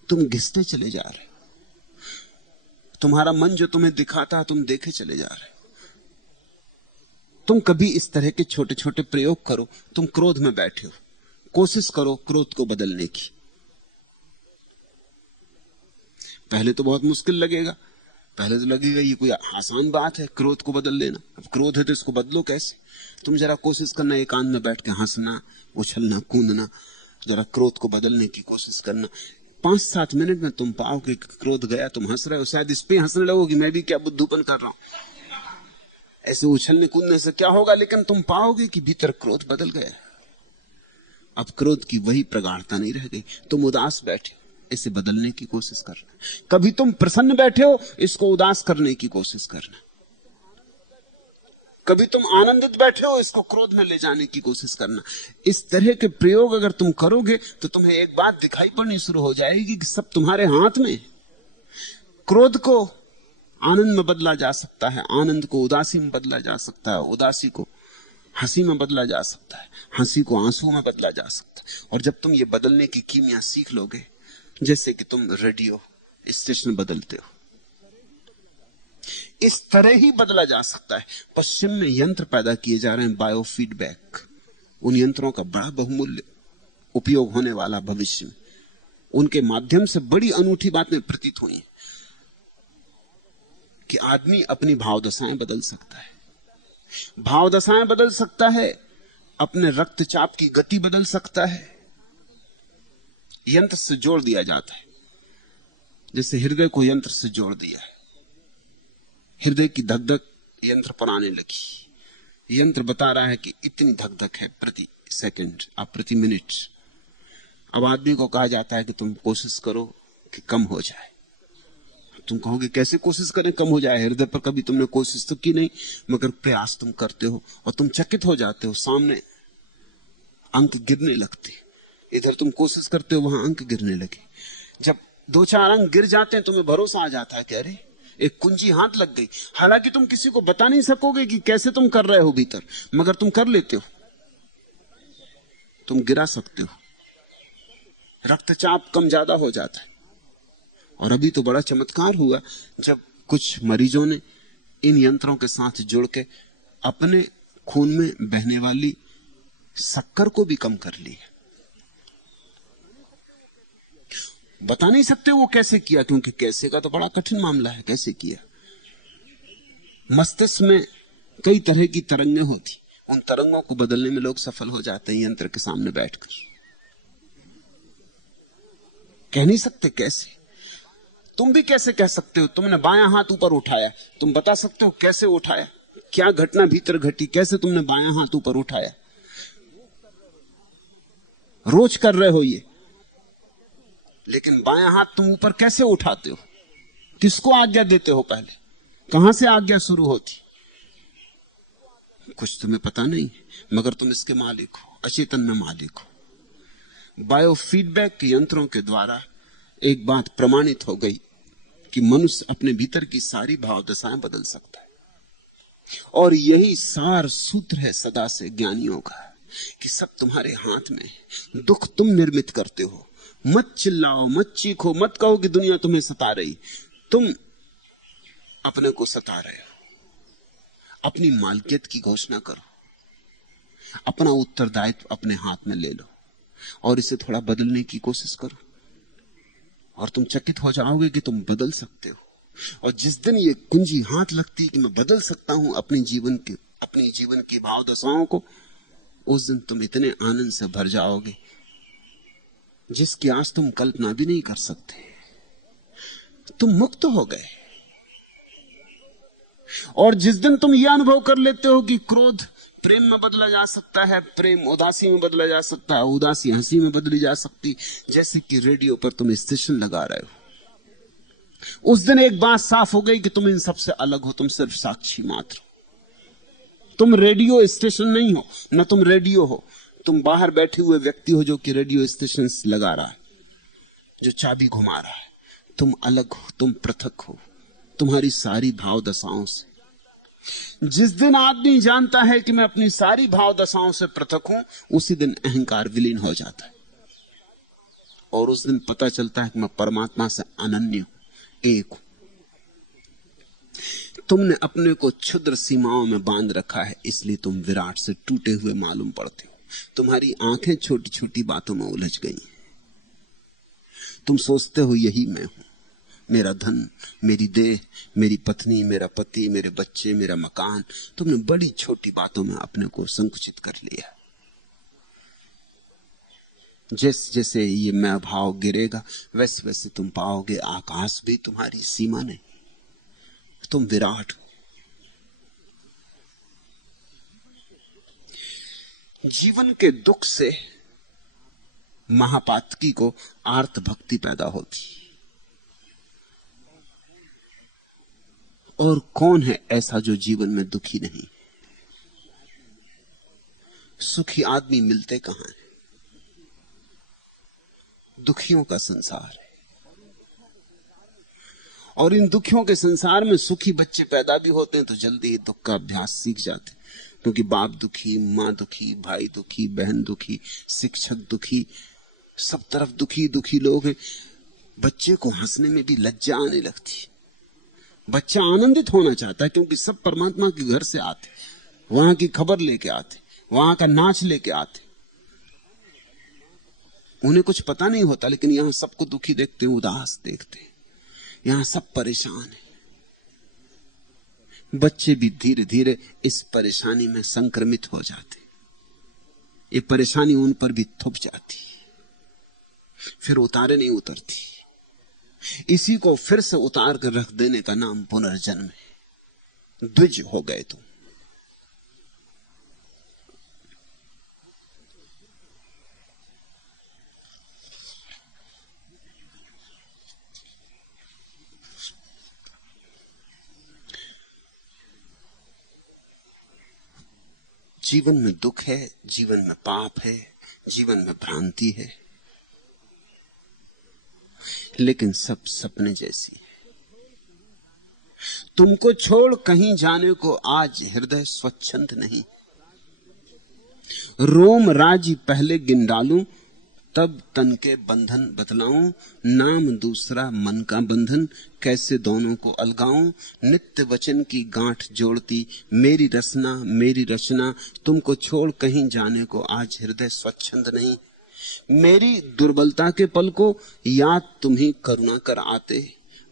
तुम घिसते चले जा रहे। तुम्हारा मन जो तुम्हें दिखाता है तुम देखे चले जा रहे। तुम कभी इस तरह के छोटे छोटे प्रयोग करो। तुम क्रोध में बैठे हो, कोशिश करो क्रोध को बदलने की। पहले तो बहुत मुश्किल लगेगा, पहले तो लगेगा ये कोई आसान बात है क्रोध को बदल लेना। अब क्रोध है तो इसको बदलो कैसे? तुम जरा कोशिश करना, एकांत में बैठ के हंसना, उछलना, कूदना, जरा क्रोध को बदलने की कोशिश करना। 5-7 मिनट में तुम पाओगे कि क्रोध गया। तुम हंस रहे हो, शायद इस पे हंसने लगोगे मैं भी क्या बुद्धूपन कर रहा हूं। ऐसे उछलने कूदने से क्या होगा? लेकिन तुम पाओगे कि भीतर क्रोध बदल गया। अब क्रोध की वही प्रगाढ़ता नहीं रह गई। तुम उदास बैठे, इसे बदलने की कोशिश करना। कभी तुम प्रसन्न बैठे हो, इसको उदास करने की कोशिश करना। कभी तुम आनंदित बैठे हो, इसको क्रोध में ले जाने की कोशिश करना। इस तरह के प्रयोग अगर तुम करोगे तो तुम्हें एक बात दिखाई पड़नी शुरू हो जाएगी कि सब तुम्हारे हाथ में। क्रोध को आनंद में बदला जा सकता है, आनंद को उदासी में बदला जा सकता है, उदासी को हंसी में बदला जा सकता है, हंसी को आंसू में बदला जा सकता है। और जब तुम ये बदलने की कीमिया सीख लोगे, जैसे कि तुम रेडियो स्टेशन बदलते हो, इस तरह ही बदला जा सकता है। पश्चिम में यंत्र पैदा किए जा रहे हैं बायोफीडबैक। उन यंत्रों का बड़ा बहुमूल्य उपयोग होने वाला भविष्य में। उनके माध्यम से बड़ी अनूठी बातें प्रतीत हुई कि आदमी अपनी भावदशाएं बदल सकता है, भावदशाएं बदल सकता है, अपने रक्तचाप की गति बदल सकता है। यंत्र से जोड़ दिया जाता है, जैसे हृदय को यंत्र से जोड़ दिया है। हृदय की धक-धक यंत्र पर आने लगी। यंत्र बता रहा है कि इतनी धक-धक है प्रति सेकंड, अब प्रति मिनट। अब आदमी को कहा जाता है कि तुम कोशिश करो कि कम हो जाए। तुम कहोगे कैसे कोशिश करें कम हो जाए? हृदय पर कभी तुमने कोशिश तो की नहीं, मगर प्रयास तुम करते हो और तुम चकित हो जाते हो। सामने अंक गिरने लगते, इधर तुम कोशिश करते हो, वहां अंक गिरने लगे। जब 2-4 अंक गिर जाते हैं तुम्हें भरोसा आ जाता है कि अरे एक कुंजी हाथ लग गई। हालांकि तुम किसी को बता नहीं सकोगे कि कैसे तुम कर रहे हो भीतर, मगर तुम कर लेते हो। तुम गिरा सकते हो, रक्तचाप कम ज्यादा हो जाता है। और अभी तो बड़ा चमत्कार हुआ जब कुछ मरीजों ने इन यंत्रों के साथ जुड़ के अपने खून में बहने वाली शक्कर को भी कम कर ली। बता नहीं सकते वो कैसे किया, क्योंकि कैसे का तो बड़ा कठिन मामला है। कैसे किया? मस्तिष्क में कई तरह की तरंगें होती, उन तरंगों को बदलने में लोग सफल हो जाते हैं यंत्र के सामने बैठकर। कह नहीं सकते कैसे। तुम भी कैसे कह सकते हो? तुमने बायां हाथ ऊपर उठाया, तुम बता सकते हो कैसे उठाया? क्या घटना भीतर घटी? कैसे तुमने बायां हाथ ऊपर उठाया? रोज कर रहे हो ये, लेकिन बायां हाथ तुम ऊपर कैसे उठाते हो? किसको आज्ञा देते हो? पहले कहां से आज्ञा शुरू होती? कुछ तुम्हें पता नहीं, मगर तुम इसके मालिक हो, अचेतन में मालिक हो। बायोफीडबैक यंत्रों के द्वारा एक बात प्रमाणित हो गई कि मनुष्य अपने भीतर की सारी भावदशाएं बदल सकता है। और यही सार सूत्र है सदा से ज्ञानियों का कि सब तुम्हारे हाथ में है। दुख तुम निर्मित करते हो। मत चिल्लाओ, मत चीखो, मत कहो कि दुनिया तुम्हें सता रही। तुम अपने को सता रहे हो। अपनी मालिकियत की घोषणा करो, अपना उत्तरदायित्व अपने हाथ में ले लो और इसे थोड़ा बदलने की कोशिश करो, और तुम चकित हो जाओगे कि तुम बदल सकते हो। और जिस दिन ये कुंजी हाथ लगती है कि मैं बदल सकता हूं अपने जीवन की भावदशाओं को, उस दिन तुम इतने आनंद से भर जाओगे जिसकी आज तुम कल्पना भी नहीं कर सकते। तुम मुक्त हो गए। और जिस दिन तुम यह अनुभव कर लेते हो कि क्रोध प्रेम में बदला जा सकता है, प्रेम उदासी में बदला जा सकता है, उदासी हंसी में बदली जा सकती, जैसे कि रेडियो पर तुम स्टेशन लगा रहे हो, उस दिन एक बात साफ हो गई कि तुम इन सबसे अलग हो। तुम सिर्फ साक्षी मात्र हो। तुम रेडियो स्टेशन नहीं हो, न तुम रेडियो हो। तुम बाहर बैठे हुए व्यक्ति हो जो कि रेडियो स्टेशन लगा रहा है, जो चाबी घुमा रहा है। तुम अलग हो, तुम पृथक हो तुम्हारी सारी भाव दशाओं से। जिस दिन आदमी जानता है कि मैं अपनी सारी भाव दशाओं से पृथक हूं, उसी दिन अहंकार विलीन हो जाता है और उस दिन पता चलता है कि मैं परमात्मा से अनन्य हूं, एक हूं। तुमने अपने को क्षुद्र सीमाओं में बांध रखा है, इसलिए तुम विराट से टूटे हुए मालूम पड़ते हो। तुम्हारी आंखें छोटी छोटी बातों में उलझ गई। तुम सोचते हो यही मैं हूं, मेरा धन, मेरी देह, मेरी पत्नी, मेरा पति, मेरे बच्चे, मेरा मकान। तुमने बड़ी छोटी बातों में अपने को संकुचित कर लिया। जैसे जैसे ये मैं भाव गिरेगा, वैसे वैसे तुम पाओगे आकाश भी तुम्हारी सीमा नहीं, तुम विराट हो। जीवन के दुख से महापातकी को आर्त भक्ति पैदा होती। और कौन है ऐसा जो जीवन में दुखी नहीं? सुखी आदमी मिलते कहां हैं? दुखियों का संसार है। और इन दुखियों के संसार में सुखी बच्चे पैदा भी होते हैं तो जल्दी ही दुख का अभ्यास सीख जाते, क्योंकि बाप दुखी, मां दुखी, भाई दुखी, बहन दुखी, शिक्षक दुखी, सब तरफ दुखी दुखी लोग हैं। बच्चे को हंसने में भी लज्जा आने लगती। बच्चा आनंदित होना चाहता है क्योंकि सब परमात्मा के घर से आते, वहां की खबर लेके आते, वहां का नाच लेके आते। उन्हें कुछ पता नहीं होता, लेकिन यहां सबको दुखी देखते हैं, उदास देखते हैं, यहां सब परेशान है। बच्चे भी धीरे धीरे इस परेशानी में संक्रमित हो जाते। ये परेशानी उन पर भी थुप जाती, फिर उतारे नहीं उतरती। इसी को फिर से उतार कर रख देने का नाम पुनर्जन्म है। द्विज हो गए तुम। जीवन में दुख है, जीवन में पाप है, जीवन में भ्रांति है, लेकिन सब सपने जैसी है। तुमको छोड़ कहीं जाने को आज हृदय स्वच्छंद नहीं। रोम राजी पहले गिन डालूं, तब तन के बंधन बतलाऊं। नाम दूसरा मन का बंधन, कैसे दोनों को अलगाऊं। नित्य वचन की गांठ जोड़ती मेरी रचना, मेरी रचना। तुमको छोड़ कहीं जाने को आज हृदय स्वच्छंद नहीं। मेरी दुर्बलता के पल को याद तुम ही करुणा कर आते।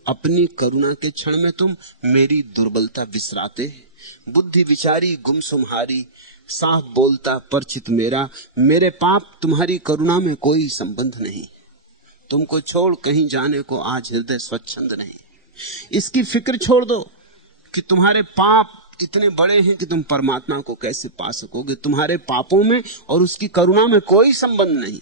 अपनी करुणा के क्षण में तुम मेरी दुर्बलता विसराते। बुद्धि विचारी गुमसुम हारी, साफ बोलता परिचित मेरा। मेरे पाप तुम्हारी करुणा में कोई संबंध नहीं। तुमको छोड़ कहीं जाने को आज हृदय स्वच्छंद नहीं। इसकी फिक्र छोड़ दो कि तुम्हारे पाप इतने बड़े हैं कि तुम परमात्मा को कैसे पा सकोगे। तुम्हारे पापों में और उसकी करुणा में कोई संबंध नहीं।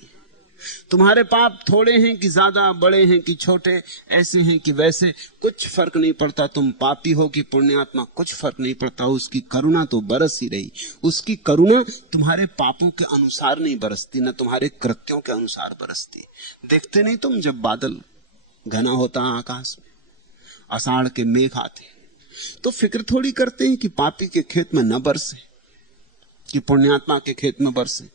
तुम्हारे पाप थोड़े हैं कि ज्यादा, बड़े हैं कि छोटे, ऐसे हैं कि वैसे, कुछ फर्क नहीं पड़ता। तुम पापी हो कि पुण्यात्मा, कुछ फर्क नहीं पड़ता। उसकी करुणा तो बरस ही रही। उसकी करुणा तुम्हारे पापों के अनुसार नहीं बरसती, न तुम्हारे कृत्यों के अनुसार बरसती। देखते नहीं तुम, जब बादल घना होता आकाश में, आषाढ़ के मेघ आते, तो फिक्र थोड़ी करते हैं कि पापी के खेत में न बरसे कि पुण्यात्मा के खेत में बरसे।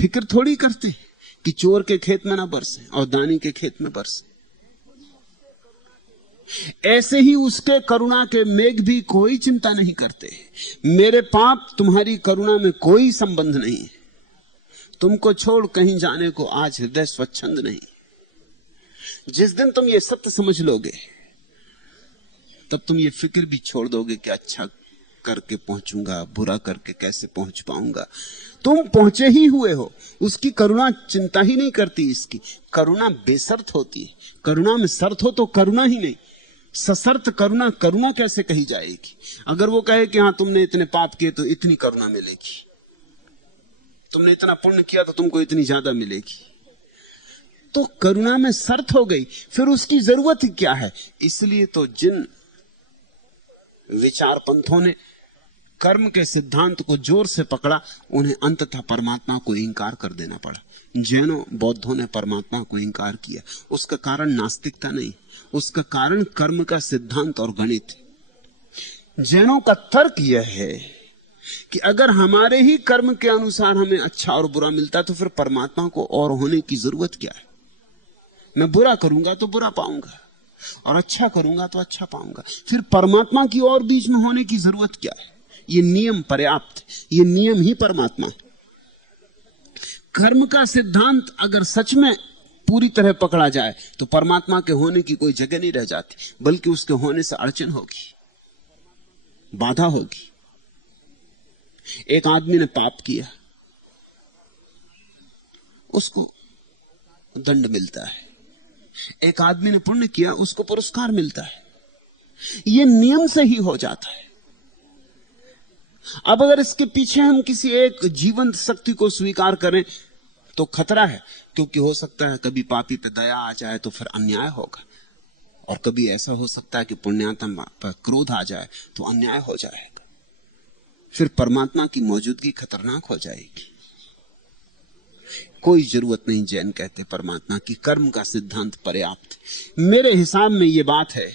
फिक्र थोड़ी करते हैं कि चोर के खेत में ना बरसे और दानी के खेत में बरसे। ऐसे ही उसके करुणा के मेघ भी कोई चिंता नहीं करते। मेरे पाप तुम्हारी करुणा में कोई संबंध नहीं। तुमको छोड़ कहीं जाने को आज हृदय स्वच्छंद नहीं। जिस दिन तुम ये सत्य समझ लोगे, तब तुम ये फिक्र भी छोड़ दोगे कि अच्छा करके पहुंचूंगा, बुरा करके कैसे पहुंच पाऊंगा। तुम पहुंचे ही हुए हो। उसकी करुणा चिंता ही नहीं करती। इसकी करुणा बेशर्त होती है। करुणा में शर्त हो तो करुणा ही नहीं। सशर्त करुणा करुणा कैसे कही जाएगी? अगर वो कहे कि हाँ तुमने इतने पाप किए तो इतनी करुणा मिलेगी, तुमने इतना पुण्य किया तो तुमको इतनी ज्यादा मिलेगी, तो करुणा में शर्त हो गई। फिर उसकी जरूरत ही क्या है? इसलिए तो जिन विचार पंथों ने कर्म के सिद्धांत को जोर से पकड़ा, उन्हें अंततः परमात्मा को इंकार कर देना पड़ा। जैनों बौद्धों ने परमात्मा को इंकार किया। उसका कारण नास्तिकता नहीं, उसका कारण कर्म का सिद्धांत और गणित। जैनों का तर्क यह है कि अगर हमारे ही कर्म के अनुसार हमें अच्छा और बुरा मिलता तो फिर परमात्मा को और होने की जरूरत क्या है। मैं बुरा करूंगा तो बुरा पाऊंगा और अच्छा करूंगा तो अच्छा पाऊंगा, फिर परमात्मा की और बीच में होने की जरूरत क्या है। ये नियम पर्याप्त, ये नियम ही परमात्मा है। कर्म का सिद्धांत अगर सच में पूरी तरह पकड़ा जाए तो परमात्मा के होने की कोई जगह नहीं रह जाती, बल्कि उसके होने से अड़चन होगी, बाधा होगी। एक आदमी ने पाप किया, उसको दंड मिलता है। एक आदमी ने पुण्य किया, उसको पुरस्कार मिलता है। यह नियम से ही हो जाता है। अब अगर इसके पीछे हम किसी एक जीवंत शक्ति को स्वीकार करें तो खतरा है, क्योंकि हो सकता है कभी पापी पे दया आ जाए तो फिर अन्याय होगा, और कभी ऐसा हो सकता है कि पुण्यात्मा पर क्रोध आ जाए तो अन्याय हो जाएगा। फिर परमात्मा की मौजूदगी खतरनाक हो जाएगी। कोई जरूरत नहीं, जैन कहते परमात्मा की, कर्म का सिद्धांत पर्याप्त। मेरे हिसाब में यह बात है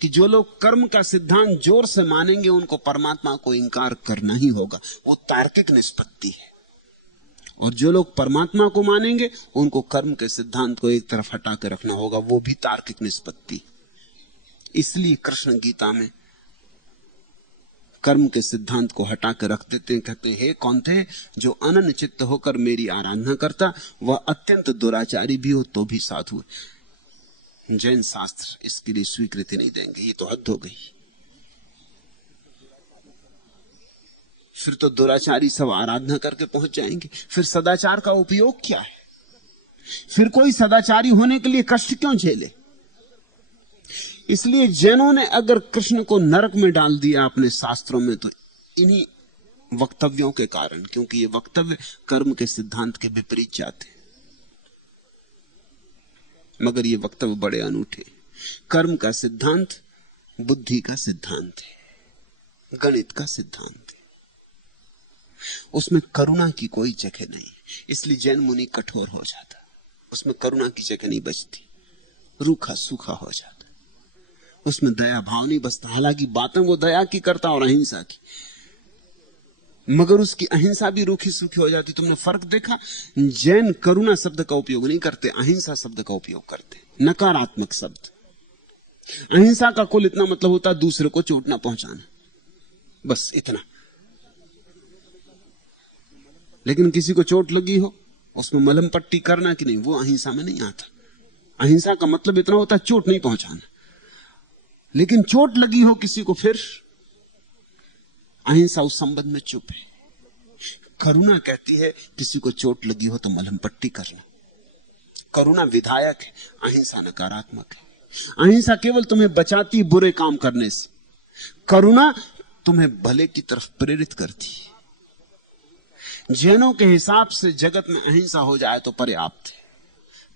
कि जो लोग कर्म का सिद्धांत जोर से मानेंगे उनको परमात्मा को इंकार करना ही होगा, वो तार्किक निष्पत्ति है। और जो लोग परमात्मा को मानेंगे उनको कर्म के सिद्धांत को एक तरफ हटा के रखना होगा, वो भी तार्किक निष्पत्ति। इसलिए कृष्ण गीता में कर्म के सिद्धांत को हटा के रख देते हैं। कहते हैं, हे कौन्ते, जो अनन्य चित्त होकर मेरी आराधना करता वह अत्यंत दुराचारी भी हो तो भी साधु है। जैन शास्त्र इसके लिए स्वीकृति नहीं देंगे, ये तो हद हो गई। फिर तो दुराचारी सब आराधना करके पहुंच जाएंगे, फिर सदाचार का उपयोग क्या है? फिर कोई सदाचारी होने के लिए कष्ट क्यों झेले? इसलिए जैनों ने अगर कृष्ण को नरक में डाल दिया अपने शास्त्रों में तो इन्हीं वक्तव्यों के कारण, क्योंकि ये वक्तव्य कर्म के सिद्धांत के विपरीत जाते हैं। मगर ये वक्तव्य बड़े अनूठे। कर्म का सिद्धांत बुद्धि का सिद्धांत है, गणित का सिद्धांत है, उसमें करुणा की कोई जगह नहीं। इसलिए जैन मुनि कठोर हो जाता, उसमें करुणा की जगह नहीं बचती, रूखा सूखा हो जाता, उसमें दया भाव नहीं बचता। हालांकि बातें वो दया की करता और अहिंसा की, मगर उसकी अहिंसा भी रूखी सूखी हो जाती। तुमने फर्क देखा? जैन करुणा शब्द का उपयोग नहीं करते, अहिंसा शब्द का उपयोग करते, नकारात्मक शब्द। अहिंसा का कुल इतना मतलब होता दूसरे को चोट ना पहुंचाना, बस इतना। लेकिन किसी को चोट लगी हो उसमें मलहम पट्टी करना कि नहीं, वो अहिंसा में नहीं आता। अहिंसा का मतलब इतना होता है चोट नहीं पहुंचाना। लेकिन चोट लगी हो किसी को, फिर अहिंसा उस संबंध में चुप है। करुणा कहती है किसी को चोट लगी हो तो मलहम पट्टी करना। करुणा विधायक है, अहिंसा नकारात्मक है। अहिंसा केवल तुम्हें बचाती बुरे काम करने से, करुणा तुम्हें भले की तरफ प्रेरित करती है। जैनों के हिसाब से जगत में अहिंसा हो जाए तो पर्याप्त है।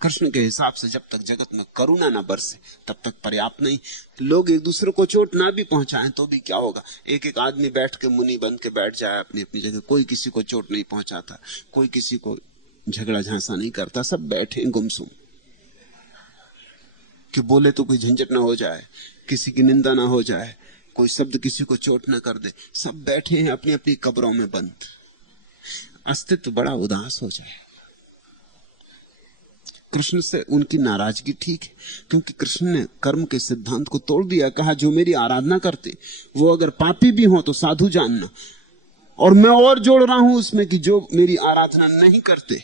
कृष्ण के हिसाब से जब तक जगत में करुणा ना बरसे तब तक पर्याप्त नहीं। लोग एक दूसरे को चोट ना भी पहुंचाएं तो भी क्या होगा? एक एक आदमी बैठ के मुनि बन के बैठ जाए अपनी अपनी जगह, कोई किसी को चोट नहीं पहुंचाता, कोई किसी को झगड़ा झांसा नहीं करता, सब बैठे गुमसुम कि बोले तो कोई झंझट ना हो जाए, किसी की निंदा ना हो जाए, कोई शब्द किसी को चोट ना कर दे। सब बैठे हैं अपनी अपनी कब्रों में बंद। अस्तित्व बड़ा उदास हो जाए। कृष्ण से उनकी नाराजगी ठीक है, क्योंकि कृष्ण ने कर्म के सिद्धांत को तोड़ दिया। कहा जो मेरी आराधना करते वो अगर पापी भी हो तो साधु जानना, और मैं और जोड़ रहा हूं उसमें कि जो मेरी आराधना नहीं करते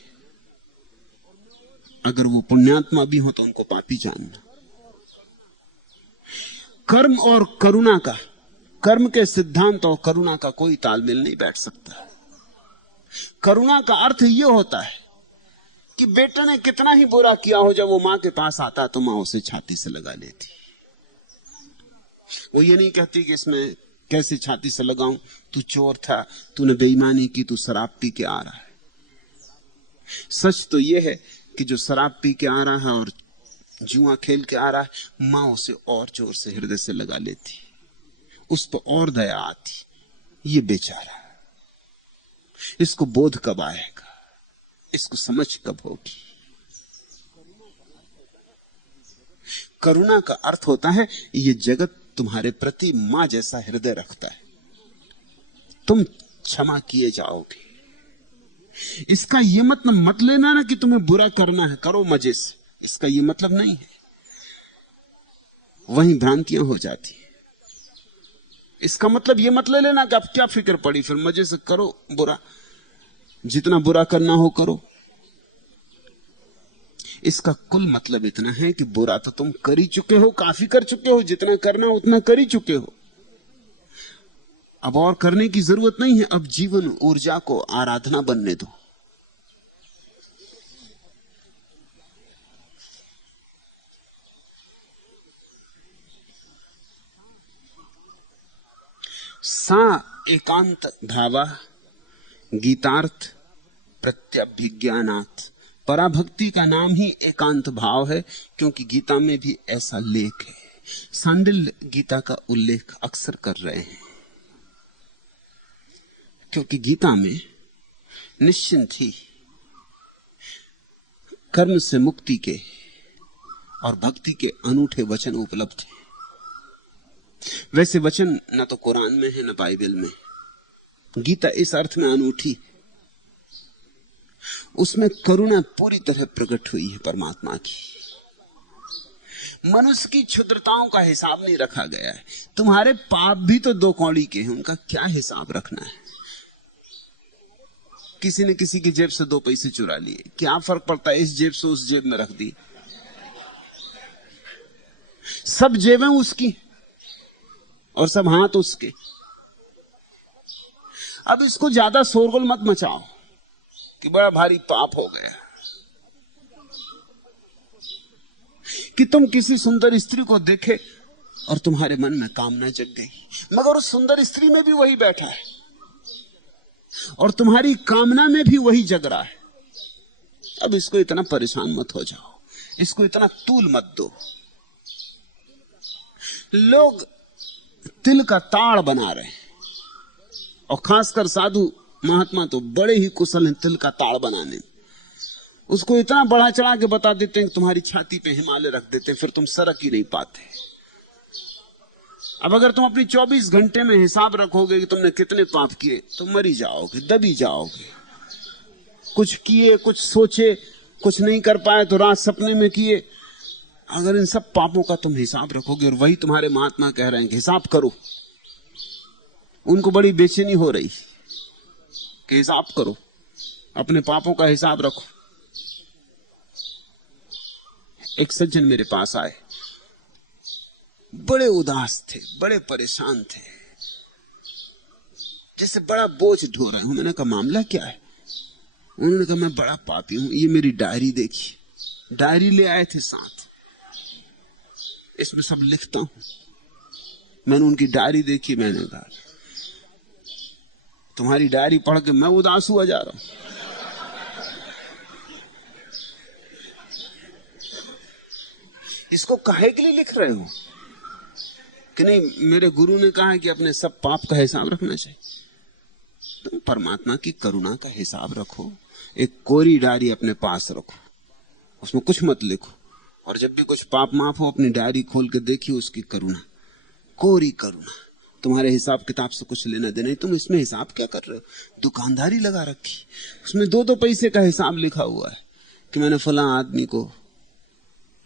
अगर वो पुण्यात्मा भी हो तो उनको पापी जानना। कर्म और करुणा का, कर्म के सिद्धांत और करुणा का कोई तालमेल नहीं बैठ सकता। करुणा का अर्थ यह होता है कि बेटा ने कितना ही बुरा किया हो, जब वो मां के पास आता तो मां उसे छाती से लगा लेती। वो ये नहीं कहती कि इसमें कैसे छाती से लगाऊं, तू चोर था, तूने बेईमानी की, तू शराब पी के आ रहा है। सच तो यह है कि जो शराब पी के आ रहा है और जुआ खेल के आ रहा है, मां उसे और जोर से हृदय से लगा लेती, उस पर और दया आती। ये बेचारा, इसको बोध कब आएगा, इसको समझ कब होगी। करुणा का अर्थ होता है ये जगत तुम्हारे प्रति मां जैसा हृदय रखता है, तुम क्षमा किए जाओगे। इसका यह मतलब मत लेना ना कि तुम्हें बुरा करना है, करो मजे से, इसका यह मतलब नहीं है। वहीं भ्रांतियां हो जाती है। इसका मतलब यह मत ले लेना कि अब क्या फिक्र पड़ी, फिर मजे से करो बुरा, जितना बुरा करना हो करो। इसका कुल मतलब इतना है कि बुरा तो तुम कर ही चुके हो, काफी कर चुके हो, जितना करना उतना कर ही चुके हो, अब और करने की जरूरत नहीं है। अब जीवन ऊर्जा को आराधना बनने दो। सा एकांत भावा गीतार्थ प्रत्यभिज्ञानात्। पराभक्ति का नाम ही एकांत भाव है, क्योंकि गीता में भी ऐसा लेख है। सांडिल्य गीता का उल्लेख अक्सर कर रहे हैं, क्योंकि गीता में निश्चिंत ही कर्म से मुक्ति के और भक्ति के अनूठे वचन उपलब्ध हैं। वैसे वचन न तो कुरान में है न बाइबल में। गीता इस अर्थ में अनूठी, उसमें करुणा पूरी तरह प्रकट हुई है परमात्मा की। मनुष्य की क्षुद्रताओं का हिसाब नहीं रखा गया है। तुम्हारे पाप भी तो 2 कौड़ी के हैं, उनका क्या हिसाब रखना है। किसी ने किसी की जेब से 2 पैसे चुरा लिए, क्या फर्क पड़ता है, इस जेब से उस जेब में रख दी, सब जेबें उसकी और सब हाथ उसके। अब इसको ज्यादा शोरगुल मत मचाओ कि बड़ा भारी पाप हो गया कि तुम किसी सुंदर स्त्री को देखे और तुम्हारे मन में कामना जग गई, मगर उस सुंदर स्त्री में भी वही बैठा है और तुम्हारी कामना में भी वही जग रहा है। अब इसको इतना परेशान मत हो जाओ, इसको इतना तूल मत दो। लोग तिल का ताड़ बना रहे हैं, और खासकर साधु महात्मा तो बड़े ही कुशल हैं तिल का ताड़ बनाने में। उसको इतना बढ़ा चढ़ा के बता देते हैं कि तुम्हारी छाती पे हिमालय रख देते हैं, फिर तुम सरक ही नहीं पाते। अब अगर तुम अपनी 24 घंटे में हिसाब रखोगे कि तुमने कितने पाप किए, तो मरी जाओगे, दबी जाओगे। कुछ किए, कुछ सोचे, कुछ नहीं कर पाए तो रात सपने में किए। अगर इन सब पापों का तुम हिसाब रखोगे, और वही तुम्हारे महात्मा कह रहे हैं कि हिसाब करो, उनको बड़ी बेचैनी हो रही कि हिसाब करो, अपने पापों का हिसाब रखो। एक सज्जन मेरे पास आए, बड़े उदास थे, बड़े परेशान थे, जैसे बड़ा बोझ ढो रहे हूं। मैंने कहा मामला क्या है? उन्होंने कहा मैं बड़ा पापी हूं, ये मेरी डायरी देखी। डायरी ले आए थे साथ, इसमें सब लिखता हूं। मैंने उनकी डायरी देखी, मैंने कहा तुम्हारी डायरी पढ़ के मैं उदास हुआ जा रहा हूं। इसको काहे के लिए लिख रहे हो? कि नहीं, मेरे गुरु ने कहा है कि अपने सब पाप का हिसाब रखना चाहिए। तुम परमात्मा की करुणा का हिसाब रखो, एक कोरी डायरी अपने पास रखो, उसमें कुछ मत लिखो, और जब भी कुछ पाप माफ हो अपनी डायरी खोल के देखिए उसकी करुणा, कोरी करुणा। तुम्हारे हिसाब किताब से कुछ लेना देना नहीं। तुम इसमें हिसाब क्या कर रहे हो? दुकानदारी लगा रखी, उसमें 2-2 पैसे का हिसाब लिखा हुआ है कि मैंने फला आदमी को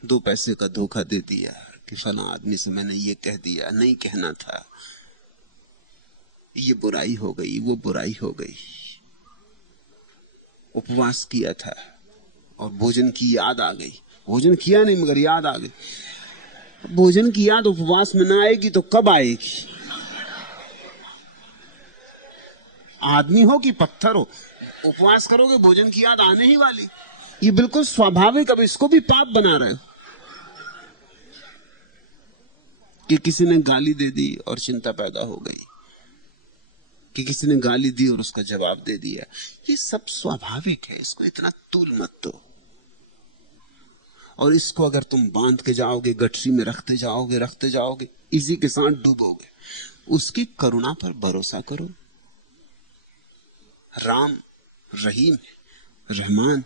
2 पैसे का धोखा दे दिया, कि फला आदमी से मैंने ये कह दिया, नहीं कहना था, ये बुराई हो गई, वो बुराई हो गई। उपवास किया था और भोजन की याद आ गई। भोजन किया नहीं मगर याद आ गई। भोजन की याद उपवास में ना आएगी तो कब आएगी? आदमी हो कि पत्थर हो, उपवास करोगे भोजन की याद आने ही वाली। ये बिल्कुल स्वाभाविक। अब इसको भी पाप बना रहे हो कि किसी ने गाली दे दी और चिंता पैदा हो गई, कि किसी ने गाली दी और उसका जवाब दे दिया। ये सब स्वाभाविक है, इसको इतना तूल मत दो। और इसको अगर तुम बांध के जाओगे, गठरी में रखते जाओगे, इसी के साथ डूबोगे। उसकी करुणा पर भरोसा करो, राम रहीम है, रहमान है,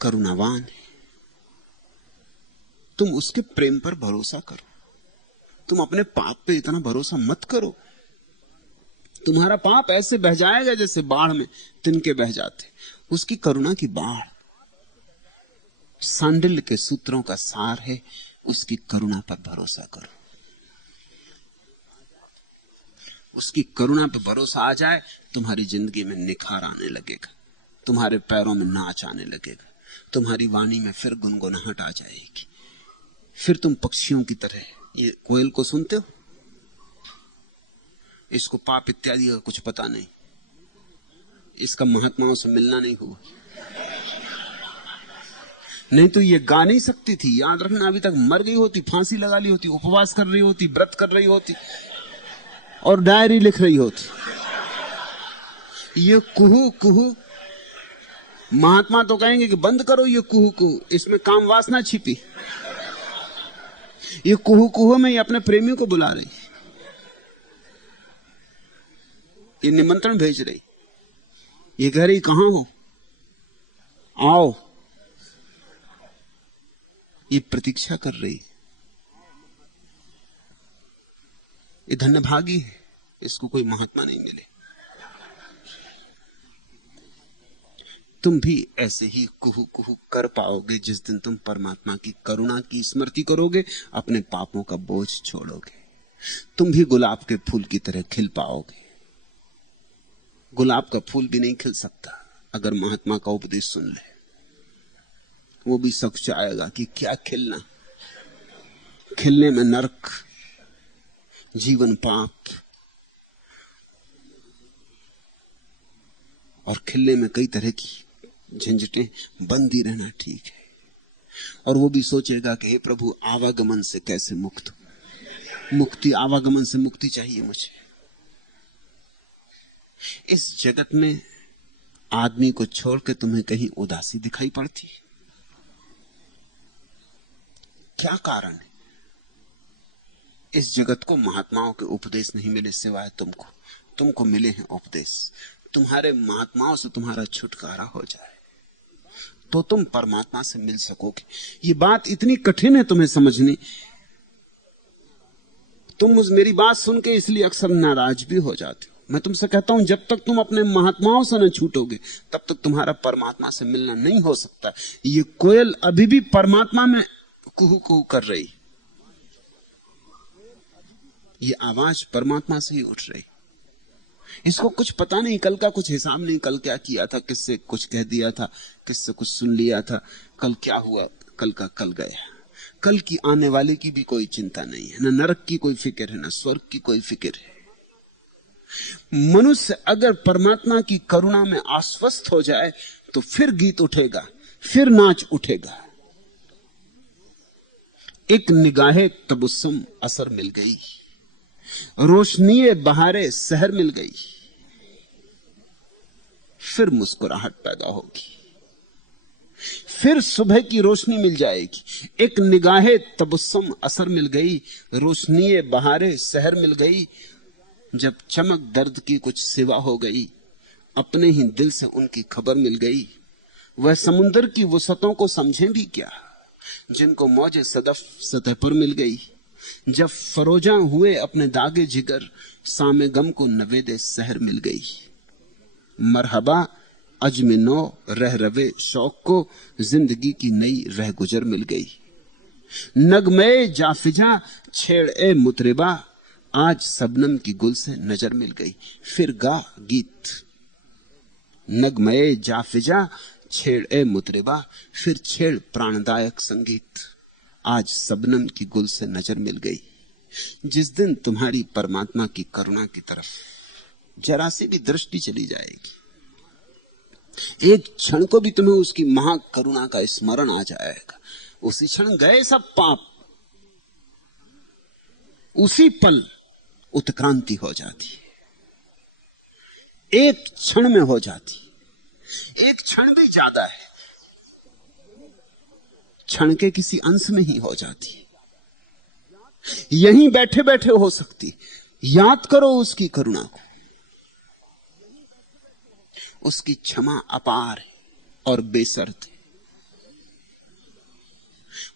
करुणावान है। तुम उसके प्रेम पर भरोसा करो। तुम अपने पाप पे इतना भरोसा मत करो। तुम्हारा पाप ऐसे बह जाएगा जैसे बाढ़ में तिनके बह जाते। उसकी करुणा की बाढ़ सांडिल्य के सूत्रों का सार है। उसकी करुणा पर भरोसा करो। उसकी करुणा पर भरोसा आ जाए, तुम्हारी जिंदगी में निखार आने लगेगा, तुम्हारे पैरों में नाच आने लगेगा, तुम्हारी वाणी में फिर गुनगुनाहट आ जाएगी। फिर तुम पक्षियों की तरह, ये कोयल को सुनते हो, इसको पाप इत्यादि का कुछ पता नहीं, इसका महात्माओं से मिलना नहीं हुआ, नहीं तो ये गा नहीं सकती थी। याद रखना, अभी तक मर गई होती, फांसी लगा ली होती, उपवास कर रही होती, व्रत कर रही होती और डायरी लिख रही होती। ये कुहू कुहू, महात्मा तो कहेंगे कि बंद करो ये कुहू कुहू, इसमें काम वासना छिपी। ये कुहू कुहू में ये अपने प्रेमी को बुला रही, ये निमंत्रण भेज रही, ये कह रही कहां हो, आओ। ये प्रतीक्षा कर रही। ये धन्यभागी है, इसको कोई महात्मा नहीं मिले। तुम भी ऐसे ही कुहू कुहू कर पाओगे जिस दिन तुम परमात्मा की करुणा की स्मृति करोगे, अपने पापों का बोझ छोड़ोगे। तुम भी गुलाब के फूल की तरह खिल पाओगे। गुलाब का फूल भी नहीं खिल सकता अगर महात्मा का उपदेश सुन ले। वो भी सच आएगा कि क्या खिलना, खिलने में नरक, जीवन पाप, और खिलने में कई तरह की झंझटें, बंदी रहना ठीक है। और वो भी सोचेगा कि हे प्रभु, आवागमन से कैसे मुक्त हूं, मुक्ति, आवागमन से मुक्ति चाहिए मुझे। इस जगत में आदमी को छोड़ के तुम्हें कहीं उदासी दिखाई पड़ती है? क्या कारण है? इस जगत को महात्माओं के उपदेश नहीं मिले सिवाय तुमको मिले हैं उपदेश। तुम्हारे महात्माओं से तुम्हारा छुटकारा हो जाए तो तुम परमात्मा से मिल सकोगे। ये बात इतनी कठिन है तुम्हें समझनी। तुम मेरी बात सुन के इसलिए अक्सर नाराज भी हो जाते हो। मैं तुमसे कहता हूं, जब तक तुम अपने महात्माओं से न छूटोगे तब तक तुम्हारा परमात्मा से मिलना नहीं हो सकता। ये कोयल अभी भी परमात्मा में कुहू कुहू कर रही, ये आवाज परमात्मा से ही उठ रही। इसको कुछ पता नहीं, कल का कुछ हिसाब नहीं, कल क्या किया था, किससे कुछ कह दिया था, किससे कुछ सुन लिया था, कल क्या हुआ, कल का कल गया। कल की आने वाले की भी कोई चिंता नहीं है, न नरक की कोई फिक्र है, न स्वर्ग की कोई फिक्र है। मनुष्य अगर परमात्मा की करुणा में आश्वस्त हो जाए तो फिर गीत उठेगा, फिर नाच उठेगा। एक निगाहे तबस्सुम असर मिल गई, रोशनीए बहारे सहर मिल गई, फिर मुस्कुराहट पैदा होगी, फिर सुबह की रोशनी मिल जाएगी। एक निगाहे तबस्सुम असर मिल गई, रोशनीए बहारे सहर मिल गई। जब चमक दर्द की कुछ सिवा हो गई, अपने ही दिल से उनकी खबर मिल गई। वह समुंदर की वसतों को समझें भी क्या, जिनको मौजे सदफ सतह पर मिल गई। जब फरोजा हुए अपने दागे जिगर, सामे गम को नवेदे सहर मिल गई। मरहबा अजमिनो रह रवे शौक को, जिंदगी की नई रह गुजर मिल गई। नगमे जाफिजा छेड़ ए मुतरिबा, आज सबनम की गुल से नजर मिल गई। फिर गा गीत, नगमे जाफिजा छेड़ ए मुतरिबा, फिर छेड़ प्राणदायक संगीत, आज सबनम की गुल से नजर मिल गई। जिस दिन तुम्हारी परमात्मा की करुणा की तरफ जरा सी भी दृष्टि चली जाएगी, एक क्षण को भी तुम्हें उसकी महाकरुणा का स्मरण आ जाएगा, उसी क्षण गए सब पाप, उसी पल उत्क्रांति हो जाती है, एक क्षण में हो जाती। एक क्षण भी ज्यादा है, क्षण के किसी अंश में ही हो जाती है। यहीं बैठे बैठे हो सकती। याद करो उसकी करुणा को, उसकी क्षमा अपार है और बेशर्त है।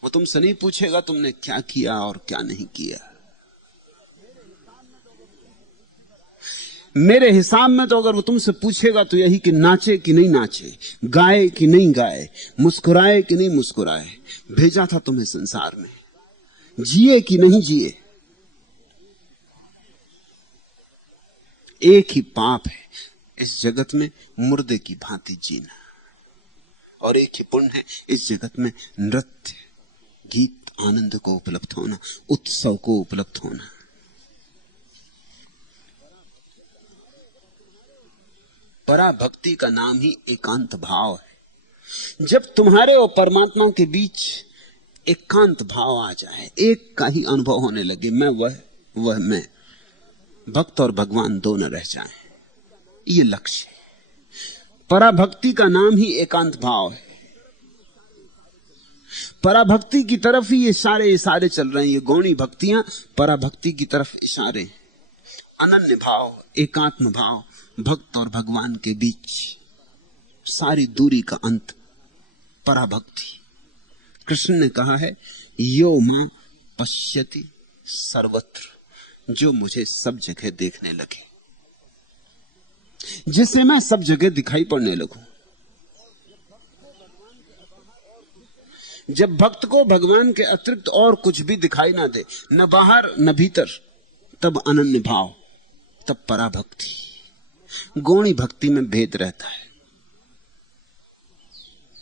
वो तुमसे नहीं पूछेगा तुमने क्या किया और क्या नहीं किया। मेरे हिसाब में तो अगर वो तुमसे पूछेगा तो यही कि नाचे कि नहीं नाचे, गाए कि नहीं गाए, मुस्कुराए कि नहीं मुस्कुराए, भेजा था तुम्हें संसार में, जिए कि नहीं जिए। एक ही पाप है इस जगत में, मुर्दे की भांति जीना, और एक ही पुण्य है इस जगत में नृत्य, गीत, आनंद को उपलब्ध होना, उत्सव को उपलब्ध होना। पराभक्ति का नाम ही एकांत भाव है। जब तुम्हारे और परमात्मा के बीच एकांत भाव आ जाए, एक का ही अनुभव होने लगे, मैं वह मैं, भक्त और भगवान दो न रह जाएं, ये लक्ष्य है। पराभक्ति का नाम ही एकांत भाव है। पराभक्ति की तरफ ही ये सारे इशारे चल रहे हैं, ये गौणी भक्तियां पराभक्ति की तरफ इशारे हैं। अनन्य भाव, एकात्म भाव, भक्त और भगवान के बीच सारी दूरी का अंत, पराभक्ति। कृष्ण ने कहा है, यो मां पश्यति सर्वत्र, जो मुझे सब जगह देखने लगे, जिसे मैं सब जगह दिखाई पड़ने लगूं। जब भक्त को भगवान के अतिरिक्त और कुछ भी दिखाई ना दे, न बाहर न भीतर, तब अनन्य भाव, तब पराभक्ति। गौणी भक्ति में भेद रहता है।